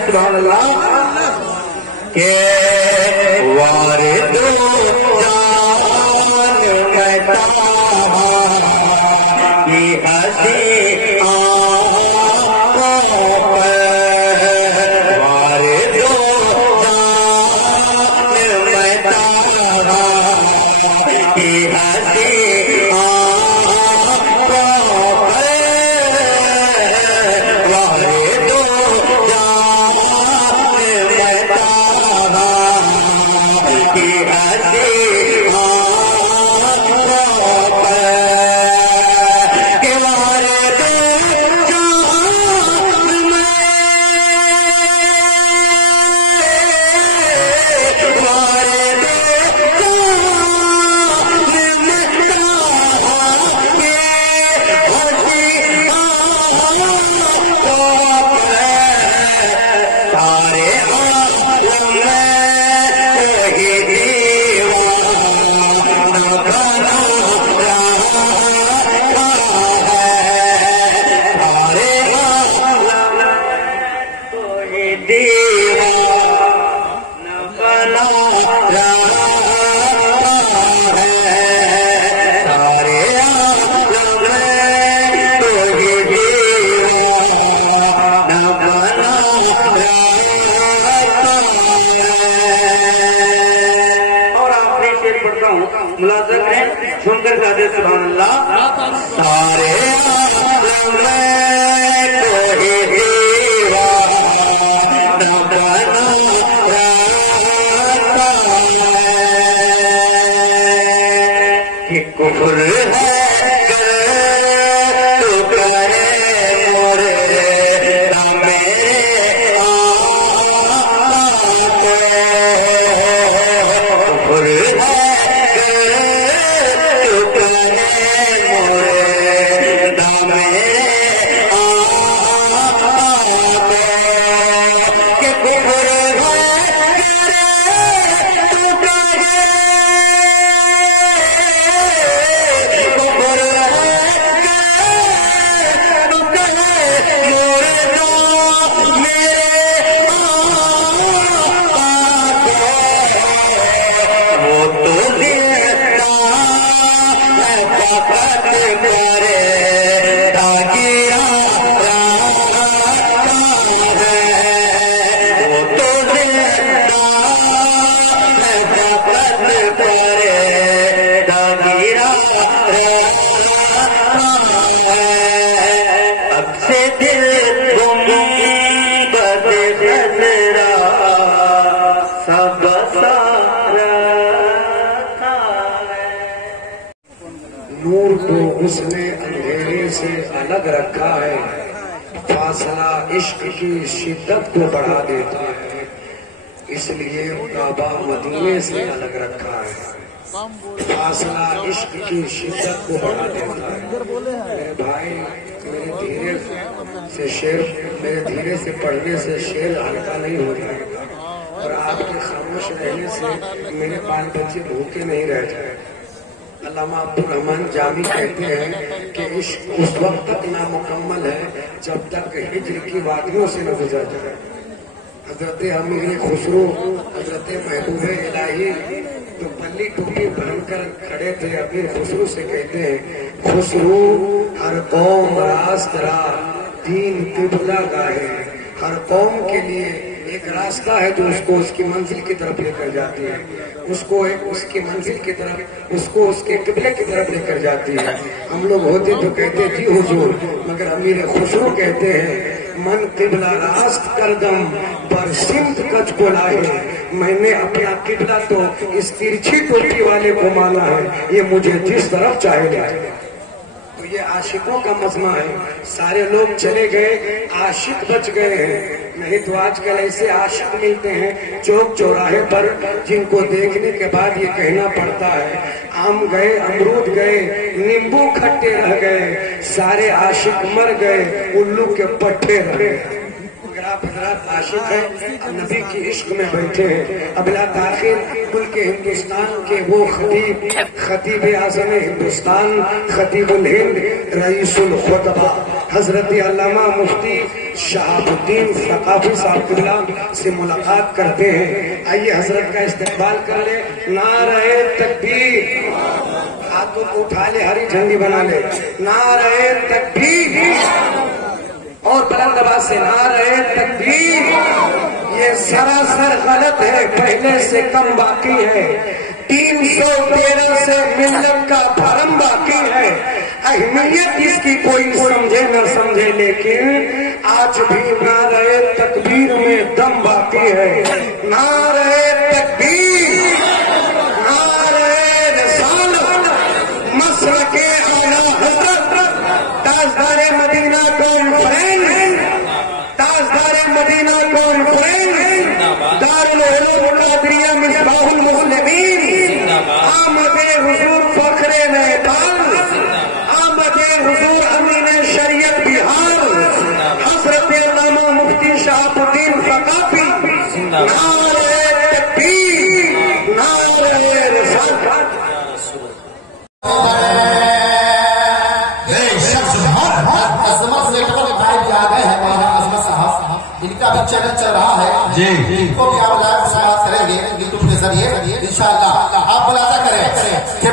سبحان اللہ کہ وارد جان میں تاہا کی ہنسی آنکھوں پر وارد جان میں تاہا کی ہنسی آنکھوں پر وارد ملازم نے سن کر زیادہ سبحان اللہ. سارے عالم میں کوئی دیوانہ بنا رہتا ہے کہ کفر ہے کر تو کرے مرے نہ میرے کفر ہے تو عشق کی شدت کو بڑھا دیتا ہے، اس لیے کعبہ مدینے سے الگ رکھا ہے۔ فاصلہ عشق کی شدت کو بڑھا دیتا ہے۔ میرے بھائی، میرے دھیرے سے پڑھنے سے شعر ہلکا نہیں ہو جائے گا، اور آپ کے خاموش رہنے سے میرے بال بچے بھوکے نہیں رہ جائے گا۔ علامہ عبدالرحمن جامی کہتے ہیں کہ عشق اس وقت تک نامکمل ہے جب تک ہجر کی وادیوں سے نہ گزر جائے۔ حضرت امیر خسرو، حضرت محبوب الہی تو پلی ٹوپی پہن کر کھڑے تھے، امیر خسرو سے کہتے ہیں، خسرو ہر قوم راست راہ دین قبلہ گاہے، ہر قوم کے لیے ایک راستہ ہے جو اس کو اس کی منزل کی طرف لے کر جاتی ہے، اس کو اس کی منزل کی طرف، اس کو اس کے قبلے کی طرف لے کر جاتی ہے۔ ہم لوگ ہوتے تو کہتے جی حضور، مگر امیر خسرو کہتے ہیں، من قبلہ راست کردم پر سمت کچھ کو لائے، میں نے اپنا قبلہ تو اس ترچھی ٹوپی والے کو مانا ہے، یہ مجھے جس طرف چاہے جائے۔ تو یہ عاشقوں کا مجمع ہے، سارے لوگ چلے گئے، عاشق بچ گئے ہیں۔ نہیں تو آج کل ایسے عاشق ملتے ہیں چوک چوراہے پر، جن کو دیکھنے کے بعد یہ کہنا پڑتا ہے آم گئے، امرود گئے، نیمبو کھٹے رہ گئے، سارے عاشق مر گئے، الو کے پٹھے رہ گئے۔ اگر آپ حضرات عاشق ہیں، نبی کی عشق میں بیٹھے ہیں، ابلا تاخیر ملک ہندوستان کے وہ خطیب اعظم ہندوستان، خطیب الہند، رئیس الخطبہ حضرت علامہ مفتی شہاب الدین ثقافی صاحب قبلہ سے ملاقات کرتے ہیں۔ آئیے حضرت کا استقبال کر لے۔ نعرہ تکبیر، ہاتھوں کو اٹھا لے، ہری جھنڈی بنا لے، نعرہ تکبیر، اور بلند آواز سے نعرہ تکبیر۔ یہ سراسر غلط ہے، پہلے سے کم باقی ہے، 313 سے ملت کا بھرم باقی ہے، اہمیت اس کی کوئی سمجھے نہ سمجھے، لیکن آج بھی نعرہ تکبیر میں دم باقی ہے۔ نعرہ تکبیر، نعرہ رسالت، مسلک اعلیٰ حضرت تاجدار مدینہ کانفرنس، تاجدار مدینہ کانفرنس، دارالعلوم قادریہ مصباح المسلمین، آمد حضور فخر نیپال، آمد حضور امین شریعت بہار، حضرت علامہ مفتی شہاب الدین ثقافی، نعرہ تکبیر، نعرہ رسالت۔ ان کا بھی چینل چل رہا ہے جی، ان کو بھی آپ لائیو سماعت کریں گے یوٹیوب کے ذریعے انشاءاللہ۔ آپ ملاحظہ کریں کہ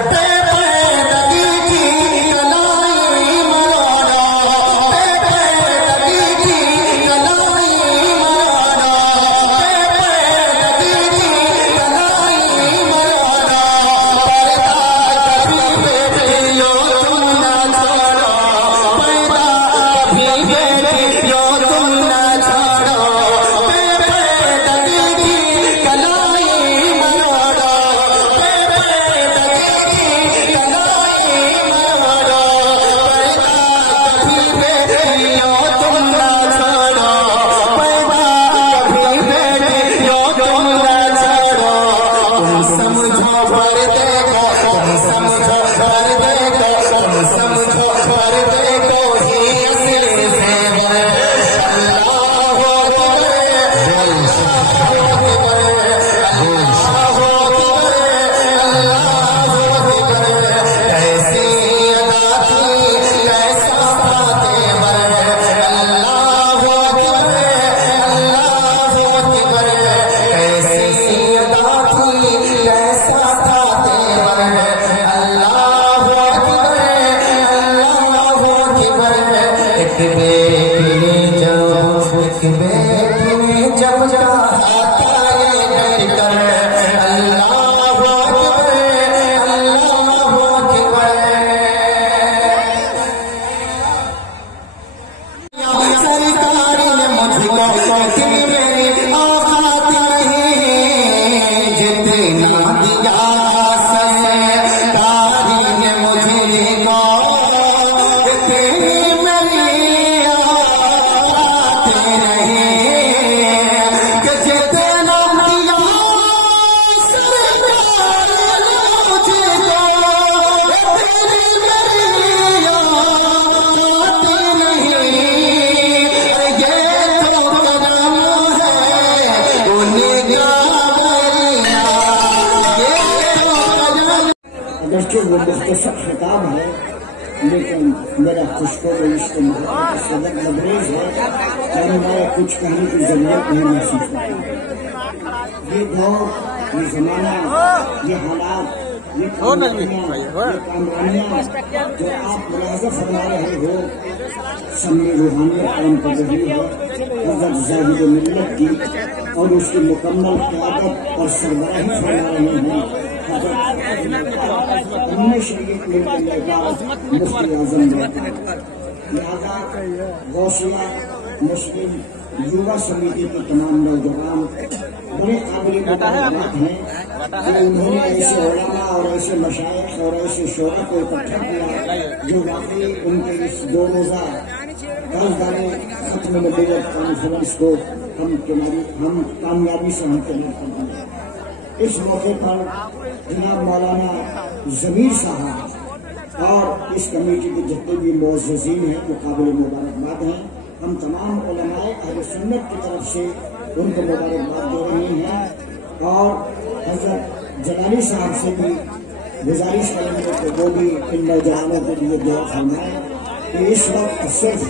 مختصر خطاب ہے لیکن میرا خوشبو صدق مبریز ہے اور میں کچھ کہنے کی ضرورت نہیں محسوس کرتا. یہ دور، یہ زمانہ، یہ حالات، یہ کامرانیاں جو آپ ملاحظہ فرما رہے ہو سمی روحانیت قائم کر رہی ہے حضرت زاہد ملت کی اور اس کی مکمل قیادت اور سربراہی فرما رہے ہیں شریف مفتی اعظم. لہٰذا غوثیہ مسلم یووا سمیتی کے تمام نوجوان بڑے قابل مبارکباد ہیں کہ انہوں نے ایسے علماء اور ایسے مشائخ اور ایسے شعراء کو اکٹھا کیا جو واقعی ان کے اس 2 روزہ قرضدارِ ختم نبوت کانفرنس کو ہم کامیابی سے ہمکنار کر دیں. اس موقع پر جناب مولانا ضمیر صاحب اور اس کمیٹی کے جتنے بھی معززین ہیں وہ قابل مبارکباد ہیں. ہم تمام علماء اہل سنت کی طرف سے ان کو مبارکباد دے رہے ہیں اور حضرت جلالی صاحب سے بھی گزارش کریں گے کہ وہ بھی ان نوجوانوں کے لیے دعا فرمائیں کہ اس وقت صرف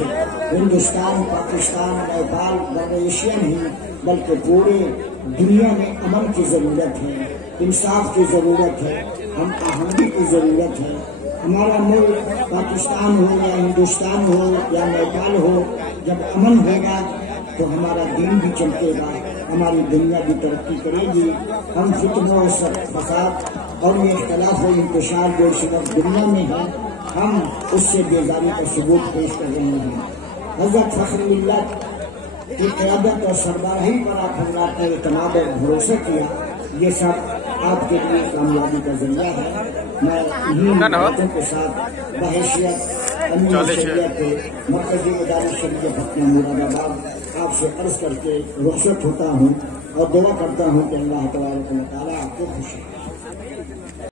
ہندوستان، پاکستان، نیپال، بین ایشیا نہیں بلکہ پورے دنیا میں امن کی ضرورت ہے، انصاف کی ضرورت ہے، ہم آہنگی کی ضرورت ہے. ہمارا ملک پاکستان ہو یا ہندوستان ہو یا نیپال ہو، جب امن ہوگا تو ہمارا دین بھی چمکے گا، ہماری دنیا بھی ترقی کرے گی. ہم فتنوں و فساد اور یہ اختلاف و انتشار جو اس وقت دنیا میں ہے ہم اس سے بیزاری کا ثبوت پیش کر رہے ہیں. حضرت فخر ملت کی قیادت اور سربراہی پر آپ حضرات نے اعتماد اور بھروسہ کیا، یہ سب آپ کے لیے کامیابی کا ذریعہ ہے. میں انہیں باتوں کے ساتھ بحیثیت امیر شریعت مرکزی ادارہ شریعت پٹنہ مراد آباد آپ سے عرض کر کے رخصت ہوتا ہوں اور دعا کرتا ہوں کہ اللہ تبارک و تعالیٰ آپ کو خوش